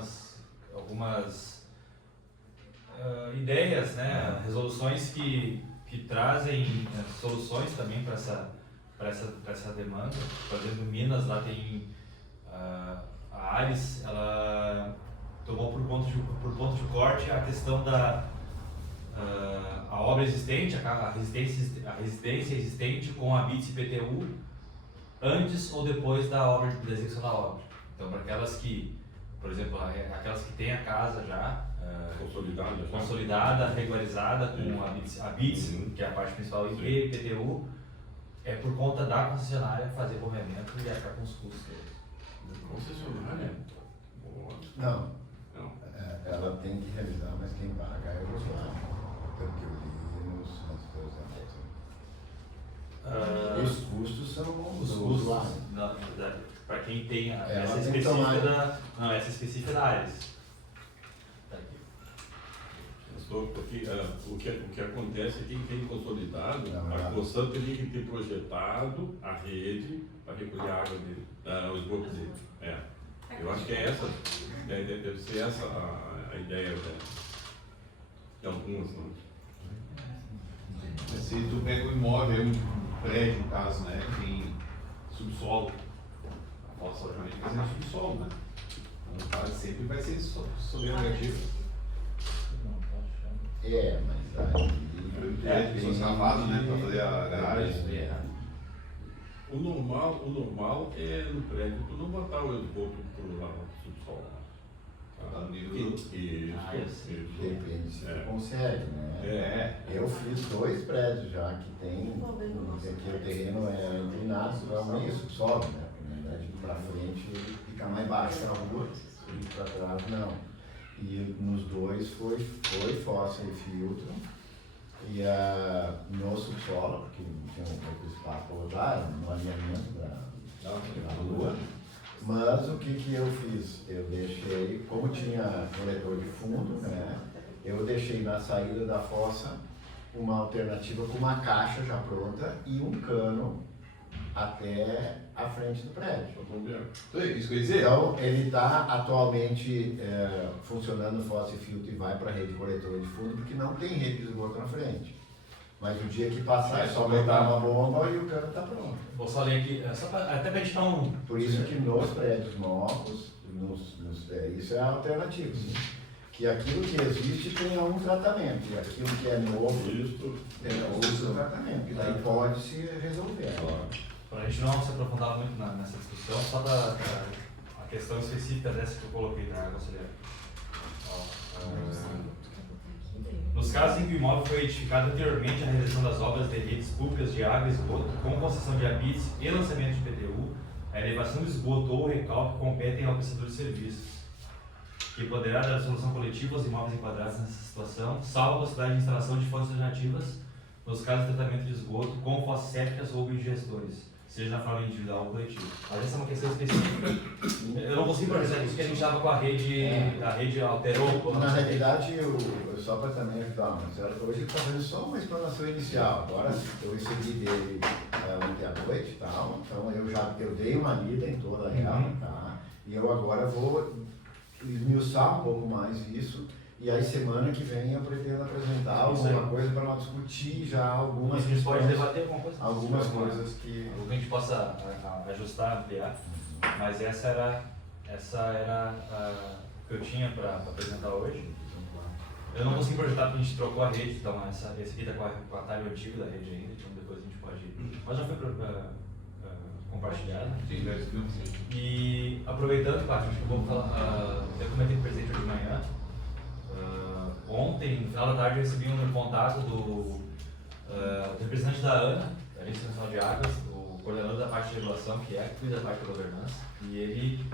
algumas ideias, né, resoluções que trazem soluções também para essa demanda. Por exemplo, Minas, lá tem a Ares, ela tomou por ponto de corte a questão da a obra existente, a residência existente com a BITS e PTU antes ou depois da execução da obra. Então, para aquelas que, por exemplo, aquelas que têm a casa já consolidada, regularizada com a BITS, que é a parte principal, e PTU, é por conta da concessionária fazer bombeamento e arcar com os custos deles. Concessionária? Não. Ela tem que realizar, mas quem paga é o usuário. Pelo que eu li nos teus anéis. Os custos são os do custos, usuário. para quem tem essa tem que específica tomar. essa específica da Ares. Tá aqui. Porque o que acontece é que quem tem consolidado, a Cosan teria que ter projetado a rede para recolher a água dele, o esgoto dele. Eu acho que deve ser essa a ideia de algumas, não? Se tu pega um imóvel, um prédio, no caso, né, tem subsolo, a fossa logicamente vai ser no subsolo, né? Então o cara sempre vai ser sobre a negativa. Mas aí... Tem escavado, né, para fazer a garagem. O normal é no prédio tu não botar o esgoto pro lá no subsolo. Tá no nível do- Isso. Depende se É. tu consegue, né? Eu fiz 2 prédios já que tem, aqui o terreno é inclinado para o meio subsolo, né? Na verdade, para frente fica mais baixo a rua e para trás não. E nos 2 foi fossa e filtro. E no subsolo, porque tinha um pouco de espaço para rodar, no alinhamento da rua. Mas o que eu fiz? Eu deixei, como tinha coletor de fundo, né? Eu deixei na saída da fossa uma alternativa com uma caixa já pronta e um cano até a frente do prédio. É isso que eu ia dizer. Então, ele está atualmente funcionando fossa e filtro e vai para a rede coletora de fundo, porque não tem rede de esgoto na frente. Mas o dia que passar é só botar uma bomba e o cano está pronto. Vou só ler aqui, até pra gente não. Por isso que nos prédios novos, isso é a alternativa. Sim. Que aquilo que existe tenha um tratamento, e aquilo que é novo tenha outro tratamento, que daí pode se resolver. Para a gente não se aprofundar muito nessa discussão, só a questão específica dessa que eu coloquei na conselheira. Nos casos em que o imóvel foi edificado anteriormente à realização das obras de redes públicas de água e esgoto, com concessão de habites e lançamento de PTU, a elevação do esgoto ou o recalque competem ao prestador de serviços, que poderá dar solução coletiva aos imóveis enquadrados nessa situação, salvo a possibilidade de instalação de fontes alternativas nos casos de tratamento de esgoto, como fossas sépticas ou digestores, seja na forma individual ou coletiva. Mas essa é uma questão específica. Eu não consigo projetar isso porque a gente estava com a rede alterou. Na realidade, só para também ajudar, Marcelo, hoje ele está fazendo só uma explanação inicial. Agora eu recebi dele ontem à noite e tal, então eu dei uma lida em toda ela, tá? E eu agora vou esmiuçar um pouco mais isso. E aí semana que vem eu pretendo apresentar alguma coisa para nós discutir já algumas A gente pode debater alguma coisa. algumas coisas que Algo que a gente possa ajustar, ampliar. Mas essa era a que eu tinha para apresentar hoje. Eu não consegui projetar porque a gente trocou a rede, então esse aqui está com o atalho antigo da rede ainda, então depois a gente pode. Mas já foi compartilhado. E aproveitando, claro, acho que eu vou falar, eu comentei com o presidente hoje de manhã. Ontem, no final da tarde, eu recebi um contato do representante da ANA, da Agência Nacional de Águas, o coordenador da parte de regulação, que cuida da parte da governança, e ele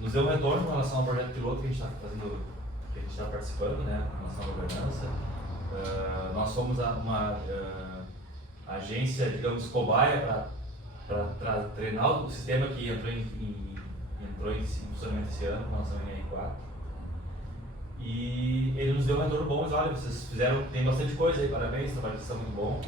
nos deu um retorno em relação ao projeto piloto que a gente está fazendo, que a gente está participando, né, em relação à governança. Nós somos uma agência, digamos, cobaia para treinar o sistema que entrou em funcionamento esse ano com relação ao NR4. E ele nos deu um retorno bom, mas olha, vocês tem bastante coisa aí, parabéns, o trabalho está muito bom.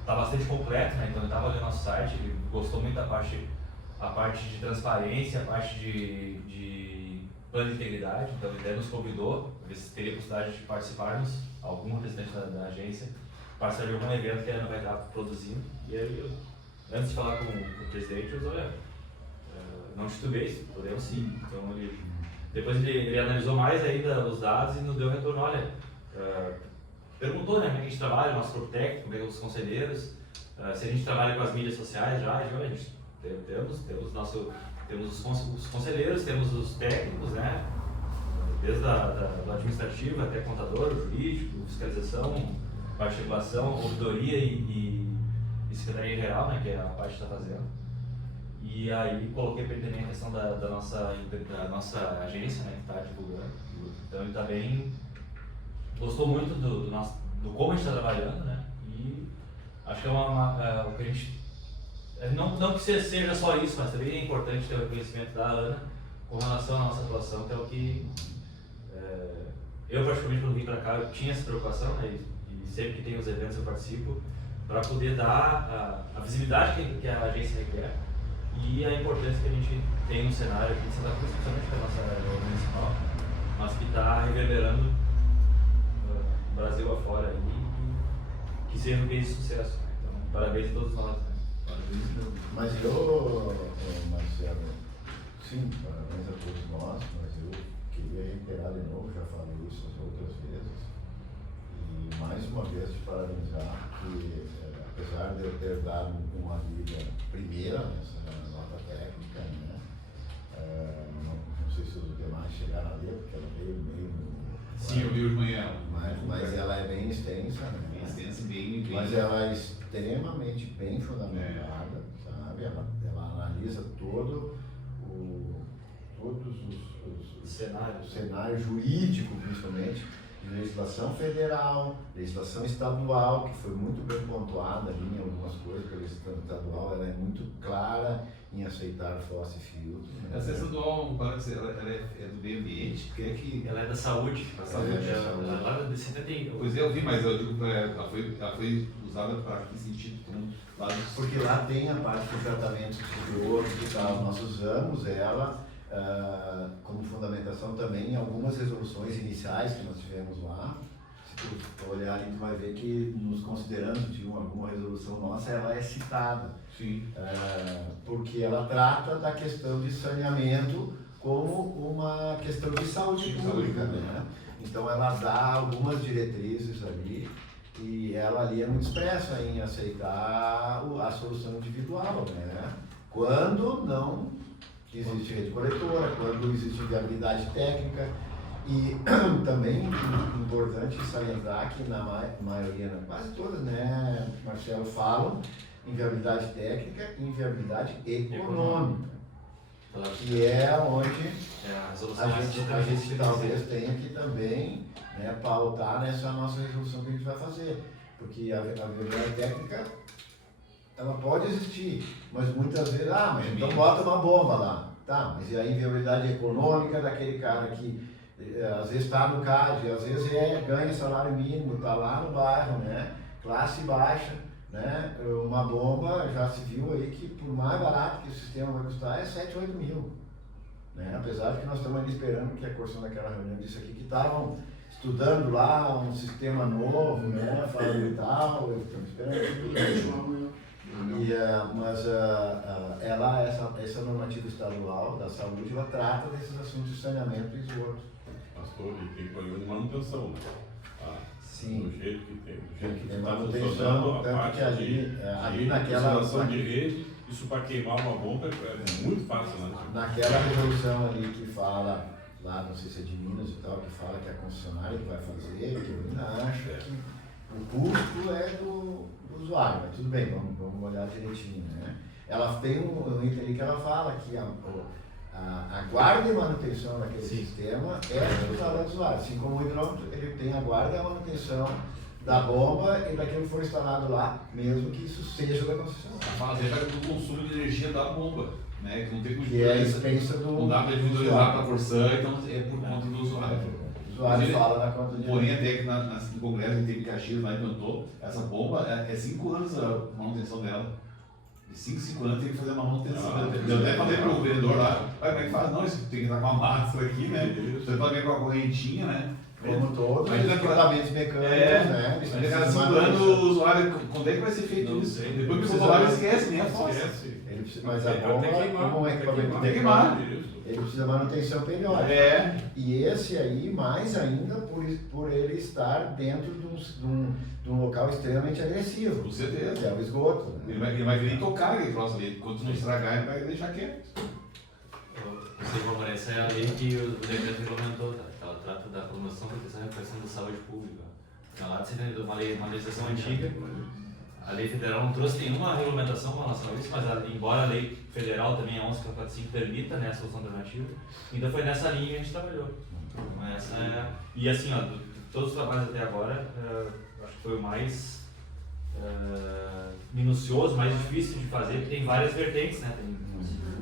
Está bastante completo, né? Então ele estava olhando nosso site, ele gostou muito da parte de transparência, a parte de plano de integridade, então ele até nos convidou, para ver se teria possibilidade de participarmos, algum representante da agência, participar de algum evento que a Ana vai estar produzindo. E aí, antes de falar com o presidente, eu disse, olha, não titubei, podemos sim. Então depois ele analisou mais ainda os dados e nos deu um retorno, olha, perguntou, né, como é que a gente trabalha, o nosso corpo técnico, como é que os conselheiros, se a gente trabalha com as mídias sociais já, a gente temos os conselheiros, temos os técnicos, né, desde do administrativo até contador, jurídico, fiscalização, parte de regulação, ouvidoria e secretaria geral, né, que é a parte que está fazendo. E aí coloquei para entender a questão da nossa agência, né, que está divulgando. Então ele também gostou muito do como a gente está trabalhando, né? E acho que o que a gente. Não que seja só isso, mas também é importante ter o reconhecimento da Ana com relação à nossa atuação, que é o que eu particularmente quando vim para cá eu tinha essa preocupação, né? E sempre que tem os eventos eu participo, para poder dar a visibilidade que a agência requer. E a importância que a gente tem um cenário aqui de Santa Cruz, principalmente para a nossa área municipal, mas que está reverberando o Brasil afora e que seja um case de sucesso. Então, parabéns a todos nós. Né? Mas Marcelo, sim, parabéns a todos nós, mas eu queria reiterar de novo, já falei isso as outras vezes, E mais uma vez te parabenizar, que apesar de eu ter dado uma lida primeira nessa nota técnica, né? Não sei se os demais chegaram a ler, porque ela veio meio Sim, eu li hoje de manhã. mas ela é bem extensa, né? Bem extensa e bem. Mas ela é extremamente bem fundamentada, sabe? Ela analisa todos os cenários jurídicos, principalmente, de legislação federal, legislação estadual, que foi muito bem pontuada ali em algumas coisas, porque a legislação estadual ela é muito clara em aceitar fóssil e filtro. Né? Essa estadual, parece, ela é do meio ambiente, porque é que... Ela é da saúde. Da saúde. Ela é lá de 71. Pois é, eu vi, mas eu digo, ela foi usada para que sentido? Porque lá tem a parte do tratamento de outros e tal. Nós usamos ela como fundamentação também em algumas resoluções iniciais que nós tivemos lá. Se tu olhar ali, tu vai ver que, nos considerando de alguma resolução nossa, ela é citada. Sim. Porque ela trata da questão de saneamento como uma questão de saúde pública, né? Então ela dá algumas diretrizes ali e ela ali é muito expressa em aceitar a solução individual, né? Quando não existe rede coletora, quando existe viabilidade técnica. E também importante salientar que na maioria, quase todas, né, Marcelo, falam em viabilidade técnica e em viabilidade econômica, que é onde a gente talvez tenha que também, né, pautar nessa nossa resolução que a gente vai fazer, porque a viabilidade técnica ela pode existir, mas muitas vezes, mas então bota uma bomba lá, tá, mas e a inviabilidade econômica daquele cara que às vezes está no CAD, às vezes ganha salário mínimo, está lá no bairro, né? Classe baixa, né? Uma bomba, já se viu aí que por mais barato que o sistema vai custar é 7, 8 mil. Né? Apesar de que nós estamos ali esperando, que a Corção naquela reunião disse aqui, que estavam estudando lá um sistema novo, né? Falando e tal, estamos esperando. Mas essa normativa estadual da saúde, ela trata desses assuntos de saneamento e esgoto. Pastor, e tem problema de manutenção, né? Sim. Do jeito que tem. Do jeito que tem está manutenção, funcionando, a tanto parte que ali de naquela... instalação de rede, isso para queimar uma bomba é muito fácil, né? Naquela resolução ali que fala, lá não sei se é de Minas e tal, que fala que é a concessionária que vai fazer, que eu ainda acho que o custo é do usuário, mas tudo bem, vamos olhar direitinho, né? Ela tem um item ali que ela fala que a guarda e manutenção daquele sistema é responsabilidade do usuário, assim como o hidrômetro, ele tem a guarda e a manutenção da bomba e daquilo que for instalado lá, mesmo que isso seja da concessionária. Fala do consumo de energia da bomba, né? Que não tem como que é a expensa do... Não dá para individualizar para a Corção, então é por conta do usuário. O usuário fala na conta de... Porém, até que no Congresso ele teve Caxias lá implantou, essa bomba é 5 anos a manutenção dela. De 5 anos tem que fazer uma manutenção. Eu até falei para o vendedor lá, como é que faz? Não, isso tem que estar com a massa aqui, né? Você pode ver com a correntinha, né? Como todos os equipamentos mecânicos, né? Mas a cada 5 anos o usuário, quando é que vai ser feito isso? Depois que o usuário esquece, nem a fossa. Mas a bomba, como um equipamento tem que queimar. Ele precisa de manutenção periódica. E esse aí, mais ainda, por ele estar dentro de um local extremamente agressivo. Com certeza. Que é o esgoto. Né? Ele vai vir tocar aquele troço ali. Quando não estragar, ele vai deixar quieto. Essa é a lei que o decreto regulamentou, tá? Ela trata da promoção, proteção e recuperação da saúde pública. Ela é uma legislação antiga. A lei federal não trouxe nenhuma regulamentação com relação a isso, mas embora a lei federal também, a 11.445, permita, né, a solução alternativa, ainda foi nessa linha que a gente trabalhou. E assim, de todos os trabalhos até agora, acho que foi o mais minucioso, mais difícil de fazer, porque tem várias vertentes, né?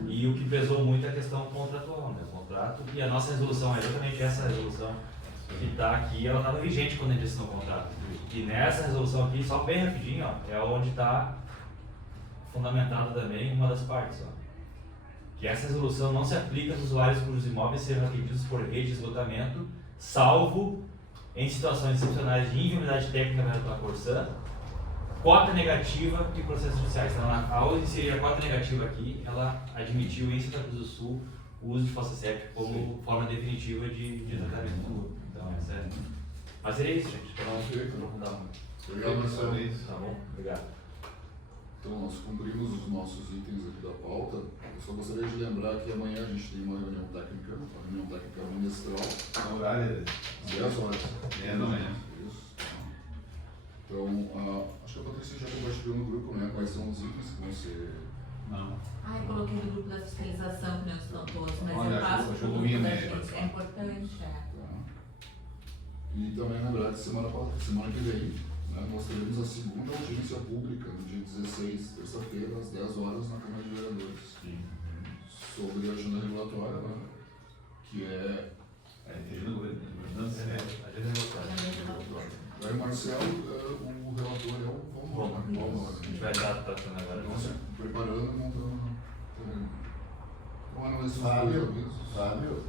E o que pesou muito é a questão contratual, né? O contrato, e a nossa resolução é exatamente essa resolução que está aqui, ela estava vigente quando a gente assinou o contrato. E nessa resolução aqui, só bem rapidinho, é onde está fundamentado também uma das partes. Que essa resolução não se aplica aos usuários cujos imóveis sejam atendidos por rede de esgotamento, salvo em situações excepcionais de inviabilidade técnica pela Corção, cota negativa e processos judiciais. Então, ao inserir a cota negativa aqui, ela admitiu em Santa Cruz do Sul o uso de fossa séptica como forma definitiva de tratamento. Então, essa é Mas seria isso, gente. Para não Perfeito. aprofundar muito. Obrigado, Marcelo. Tá bom? Obrigado. Então, nós cumprimos os nossos itens aqui da pauta. Eu só gostaria de lembrar que amanhã a gente tem uma reunião técnica bimestral, Na horária 10 horas. não é. Isso. Então, acho que a Patrícia já compartilhou no grupo, né? Quais são os itens que vão ser. Não. Ah, eu coloquei no grupo da fiscalização, que não estão todos, mas Olha, eu passo acho pro que grupo da né? gente. É importante, é. Tá? E também lembrar que semana que vem, né, nós teremos a segunda audiência pública, no dia 16, terça-feira, às 10 horas, na Câmara de Vereadores. Sobre a agenda regulatória, né? Que é. Agenda do governo. Daí o Marcelo, o relator é o Valmor. A gente vai estar tratando agora. Então, se preparando e montando. Como não esses Fábio, dois avisos? Fábio,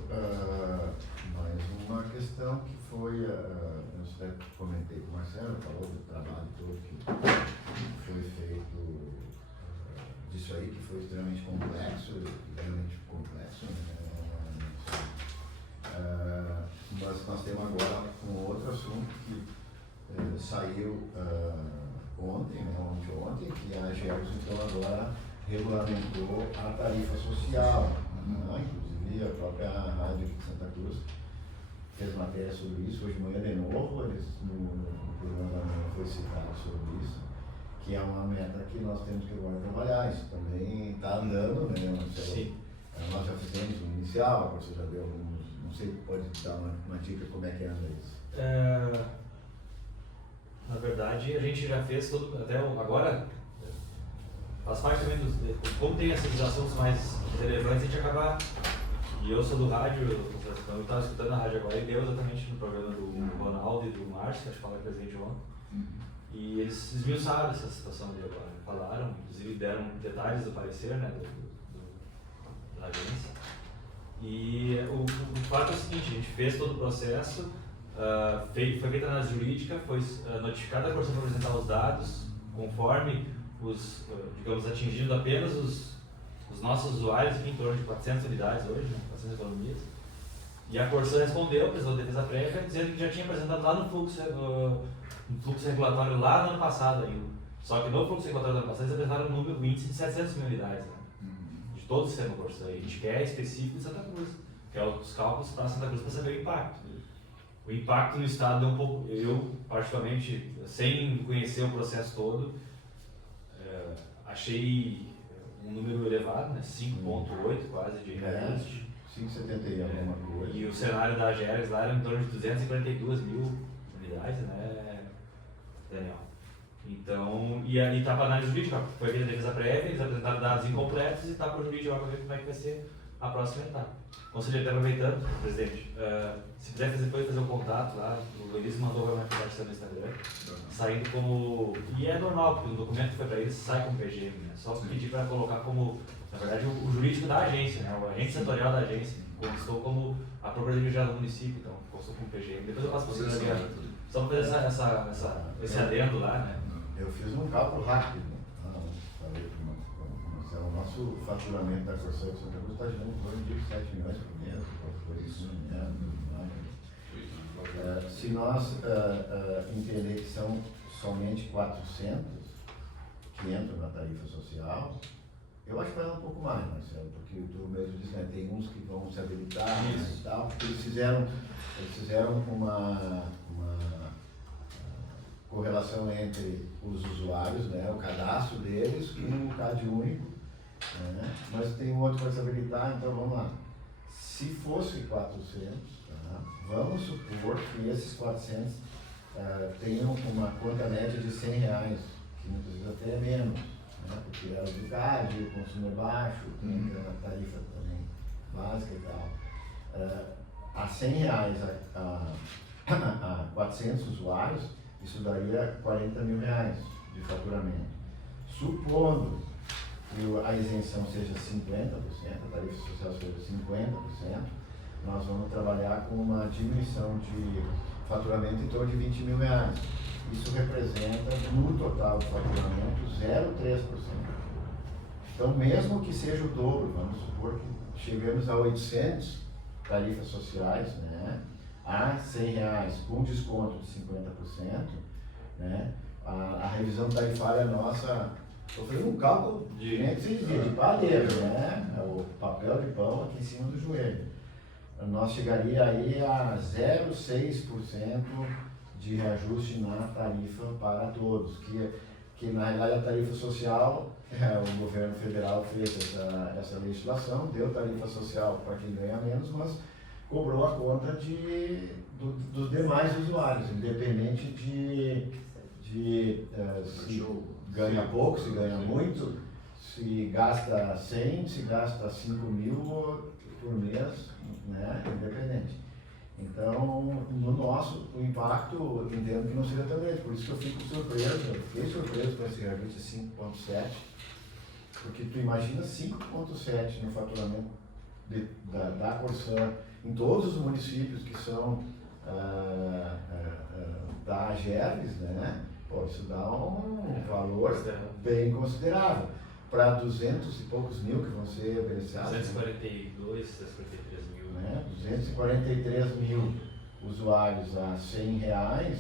mais uma questão que foi, eu até comentei com o Marcelo, falou do trabalho todo que foi feito, disso aí que foi extremamente complexo, mas nós temos agora um outro assunto que saiu ontem, que a AGERGS então agora regulamentou a tarifa social, inclusive a própria Rádio de Santa Cruz fez matéria sobre isso, hoje de manhã de novo, eles no programa da manhã foi citado sobre isso, que é uma meta que nós temos que agora trabalhar, isso também está andando, né? Sim. Nós já fizemos um inicial, você já deu alguns, não sei, pode dar uma dica como é que anda isso. Na verdade, a gente já fez todo, até agora, faz parte também como tem esses assuntos mais relevantes, a gente acaba, e eu sou do rádio, eu estava escutando a rádio agora e deu exatamente no programa do Ronaldo e do Márcio, acho que falaram presente ontem, e eles esmiuçaram essa situação ali agora, falaram, inclusive deram detalhes do parecer, né, da agência, e o fato é o seguinte, a gente fez todo o processo, foi feita análise jurídica, foi notificada a Corção para apresentar os dados, conforme digamos, atingindo apenas os nossos usuários, aqui em torno de 400 unidades hoje, né, 400 economias, e a Corção respondeu, apresentou defesa prévia, dizendo que já tinha apresentado lá no fluxo regulatório lá no ano passado ainda. Só que no fluxo regulatório do ano passado eles apresentaram o índice de 700 mil unidades, né, de todo o sistema Corção. E a gente quer específico de Santa Cruz, que é os cálculos para Santa Cruz para saber o impacto. O impacto no estado é um pouco, eu particularmente, sem conhecer o processo todo, achei um número elevado, né? 5,8 quase de reajuste. 5,70 alguma coisa. E o cenário da AGERGS lá era em torno de 242 mil unidades, né, Daniel? Então, e está para análise jurídica, foi feita a defesa prévia, eles apresentaram dados incompletos e está para o jurídico para ver como é que vai ser a próxima etapa. Conselheiro, aproveitando, presidente, se quiser depois fazer um contato lá, o Luiz mandou uma publicação no Instagram, saindo como. E é normal, porque o documento que foi para eles sai como PGM, né? Só pedir para colocar como, na verdade, o jurídico da agência, né? O agente setorial da agência, constou como a Procuradoria Geral do município, então constou como PGM. Depois eu passo para vocês aqui, só para fazer esse adendo lá, né? Eu fiz um cálculo rápido, falei para o nosso faturamento da Corção de Santa Cruz está girando em torno de 7 milhões por mês, por isso, né? Se nós entender que são somente 400 que entram na tarifa social, eu acho que vai dar um pouco mais, Marcelo, porque tu mesmo disse, né, tem uns que vão se habilitar, né, e tal, porque eles fizeram uma correlação entre os usuários, né, o cadastro deles com o CAD único, né, mas tem um outro que vai se habilitar, então vamos lá. Se fosse 400, vamos supor que esses 400 tenham uma conta média de R$100, que muitas vezes até é menos, né? Porque é o CAD, o consumo é baixo, tem a tarifa também básica e tal. A R$100 a 400 usuários, isso daria R$40 mil de faturamento. Supondo que a isenção seja 50%, a tarifa social seja 50%, nós vamos trabalhar com uma diminuição de faturamento em torno de R$20 mil. Isso representa, no total do faturamento, 0,3%. Então, mesmo que seja o dobro, vamos supor que chegamos a 800 tarifas sociais, né? a R$100 com desconto de 50%, né? A revisão tarifária nossa, estou fazendo um cálculo de padeiro, né? O papel de pão aqui em cima do joelho. Nós chegaria aí a 0,6% de reajuste na tarifa para todos, que na realidade a tarifa social, o governo federal fez essa legislação, deu tarifa social para quem ganha menos, mas cobrou a conta dos demais usuários, independente de se ganha pouco, se ganha muito, se gasta 100, se gasta 5 mil por mês, né, independente. Então, no nosso, o impacto, eu entendo que não seja tão grande, por isso que eu fiquei surpreso com esse reajuste de 5,7, porque tu imagina 5,7 no faturamento da Corsã em todos os municípios que são da AGERGS, né? Pô, isso dá um valor bem considerável. Para 200 e poucos mil que vão ser beneficiados. 242, 243 mil. Né? 243 mil usuários a R$100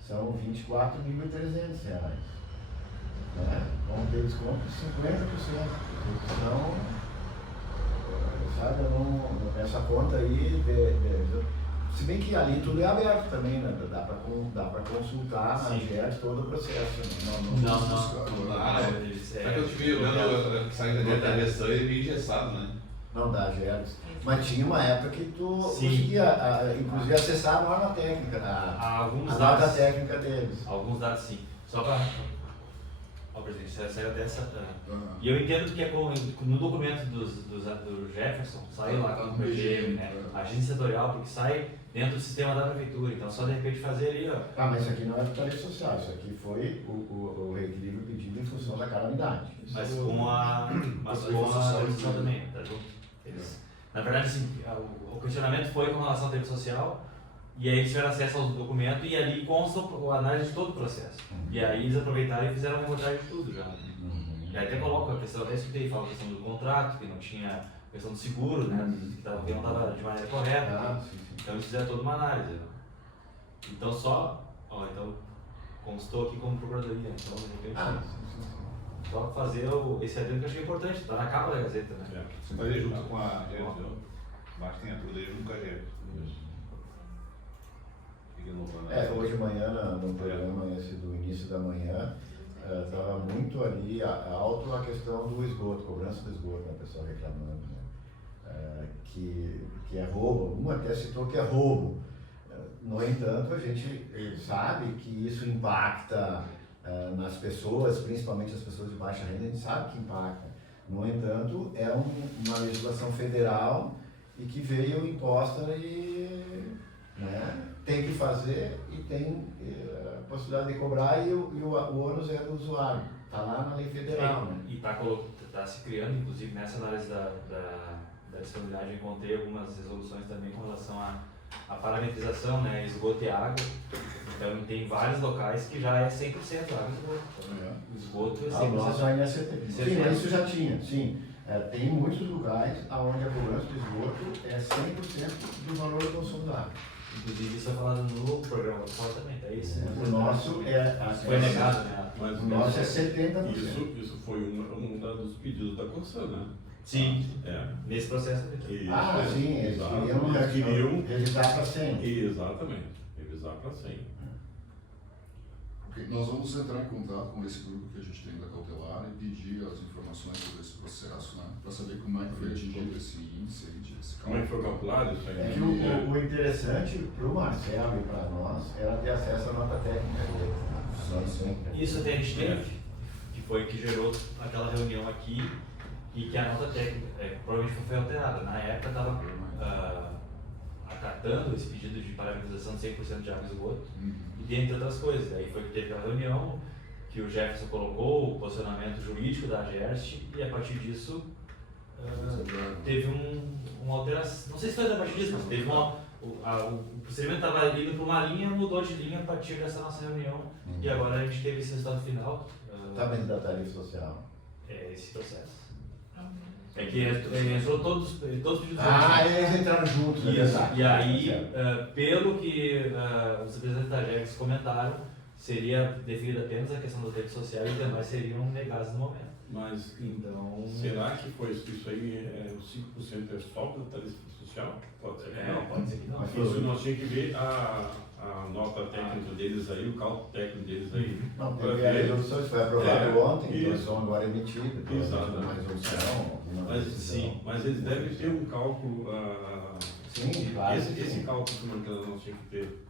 são R$24.300. Né? Vão ter desconto de 50%. Então, sabe, essa conta aí, se bem que ali tudo é aberto também, né? Dá para consultar na GERGS todo o processo. Né? É que eu te vi olhando que sai da direção e ele é engessado, né? Não dá GERGS. Mas tinha uma época que tu conseguia, inclusive, acessar a norma técnica, a norma técnica deles. Alguns dados sim. Só para... Ó, presidente, saiu dessa... E eu entendo que no documento do Jefferson, saiu lá com o PGM, né? Agência setorial, porque sai dentro do sistema da prefeitura, então só de repente fazer ali, ó. Mas isso aqui não é do tarifa social, isso aqui foi o reequilíbrio pedido em função da calamidade. Mas com a tarifa também, tá junto? Na verdade, assim, o questionamento foi com relação à tarifa social, e aí eles tiveram acesso ao documento e ali consta a análise de todo o processo. E aí eles aproveitaram e fizeram uma reportagem de tudo já. E aí até coloca a questão, até escutei, fala a questão do contrato, que não tinha a questão do seguro, né? Que não estava de maneira correta. Então eles fizeram toda uma análise. Então então constou aqui como procuradoria, então de repente só fazer esse adendo que eu achei importante, tá na capa da Gazeta, né? Você vai junto com a GERGS, embaixo tem a tudo aí junto com a GERGS. Hoje de manhã, no programa esse do início da manhã, estava muito ali alto a questão do esgoto, cobrança do esgoto, né, o pessoal reclamando, né, que é roubo. Um até citou que é roubo. No entanto, a gente sabe que isso impacta nas pessoas, principalmente as pessoas de baixa renda, a gente sabe que impacta. No entanto, é uma legislação federal e que veio imposta e, né, tem que fazer e tem a possibilidade de cobrar e o ônus é do usuário. Está lá na lei federal. Né? E está se criando, inclusive nessa análise da disponibilidade, eu encontrei algumas resoluções também com relação à parametrização, né, esgoto e água. Então tem vários locais que já é 100% água e esgoto. Então, o esgoto é 100%. O nosso ainda é 70%. Sim, mas isso já tinha, sim. Tem muitos lugares onde a cobrança do esgoto é 100% do valor do consumo da água. Inclusive isso é falado no programa do Fora também, tá isso? O nosso foi negado, né? O nosso é 70%. Isso foi um dos pedidos da Corsã, né? Sim, nesse processo. Sim, eles queriam revisar para 100. Exatamente, revisar para 100. Ok, nós vamos entrar em contato com esse grupo que a gente tem da Cautelar e pedir as informações sobre esse processo, né? Para saber como é que foi atingido esse índice aí, esse como é que foi calculado isso aí? É que o interessante para o Marcelo e para nós era ter acesso à nota técnica dele. Isso até a gente teve, que foi que gerou aquela reunião aqui e que a nota técnica provavelmente foi alterada. Na época estava acatando esse pedido de parametrização de 100% de água e esgoto, e dentre outras coisas. Aí foi que teve aquela reunião que o Jefferson colocou o posicionamento jurídico da AGERGS e a partir disso teve uma alteração. Não sei se foi a partir disso, mas teve o procedimento estava indo para uma linha, mudou de linha a partir dessa nossa reunião e agora a gente teve esse resultado final. Está dentro da tarifa social. É esse processo. É que entrou todos os pedidos. Ah, eles entraram juntos, é Isso. verdade. E aí, Certo. pelo que os representantes da GEX comentaram, seria deferida apenas a questão das redes sociais e os demais seriam negados no momento. Mas Então, será que foi isso aí, os 5% é só da tarifa social? Pode ser que não. pode ser que não. Mas Isso nós tínhamos que ver a nota técnica deles aí, o cálculo técnico deles aí. Não, Pra teve a ver. resolução, isso foi aprovado ontem, então isso. são agora emitidas. Então, Exato. uma resolução, alguma Mas, decisão. sim, mas eles devem ter um cálculo. Sim, claro. Esse cálculo que nós tínhamos que ter.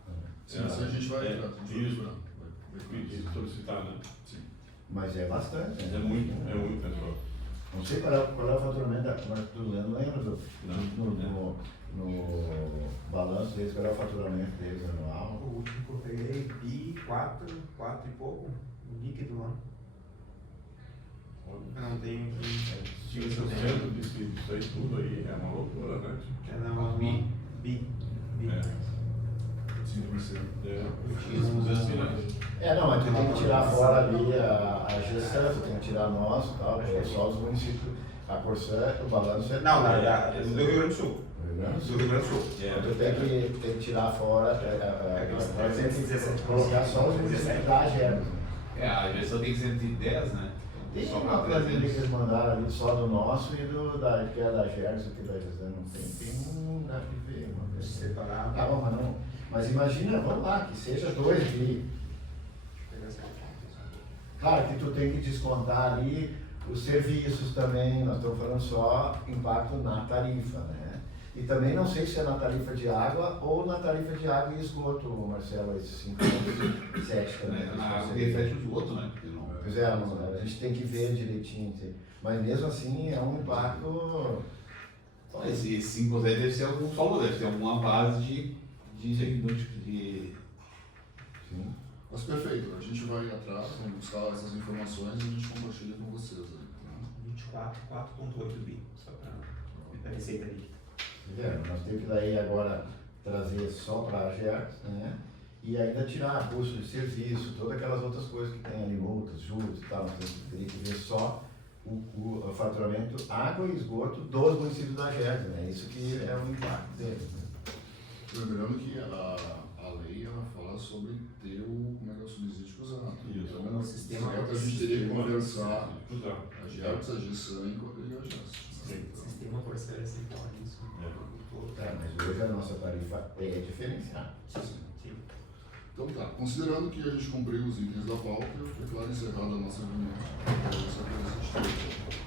Sim, isso a gente vai É, entrar, a gente vai isso. procurar, vai ver. Solicitar, né? Sim. Mas é bastante. né? É muito, pessoal. Não sei qual é o faturamento da Tudo, não lembro no balanço deles, qual é o faturamento deles anual. O último que eu peguei, bi 4 e pouco, líquido lá. Eu não tenho aqui. 5% disso aí tudo aí é uma loucura, né? Bi. É. 5%. Não, mas tu tem que tirar fora ali a gestão, tu tem que tirar nós e tal, só os municípios, a Corsã, o balanço é. Não, do Rio Grande do Sul. Do Rio Grande do Do Sul. Rio Grande do Sul. Então tu tem que tirar fora, nós temos que 17. colocar só os municípios da AGERS. A gestão tem 110, né? Tem Só uma para planilha que eles mandaram ali só do nosso e que é da GERS, aqui da gestão, não tem, dá pra ver, uma vez. Separado. Tá bom, mas não. Mas imagina, vamos lá, que seja 2 bi. Claro que tu tem que descontar ali os serviços também, nós estamos falando só impacto na tarifa, né? E também não sei se é na tarifa de água ou na tarifa de água e esgoto, Marcelo, esses 5,7 também. Na água reflete o esgoto, né? Porque não... Pois é, a gente tem que ver direitinho, mas mesmo assim é um impacto. Então, esse 5% deve ser algum valor, deve ter alguma base de Sim. Mas perfeito, a gente vai atrás, vamos buscar essas informações e a gente compartilha com vocês aí. Tá? 4,8 bi, só para receita líquida. Nós temos que daí agora trazer só para a GERS, né? E ainda tirar custo de serviço, todas aquelas outras coisas que tem ali, multas, juros e tal, nós teria que ver só o faturamento água e esgoto dos municípios da GERS, né? Isso que é o impacto deles. Né? Lembrando que a lei ela fala sobre ter o subsídio cruzado. Isso. Então, O sistema- a gente teria que conversar Cruzar. a GERS, a GESAN e a GES. Sistema Corsã aceitar isso. Mas hoje a nossa tarifa é diferenciada. Sim. Então tá, considerando que a gente cumpriu os itens da pauta, eu declaro encerrada a nossa reunião. Essa é a presença de todos.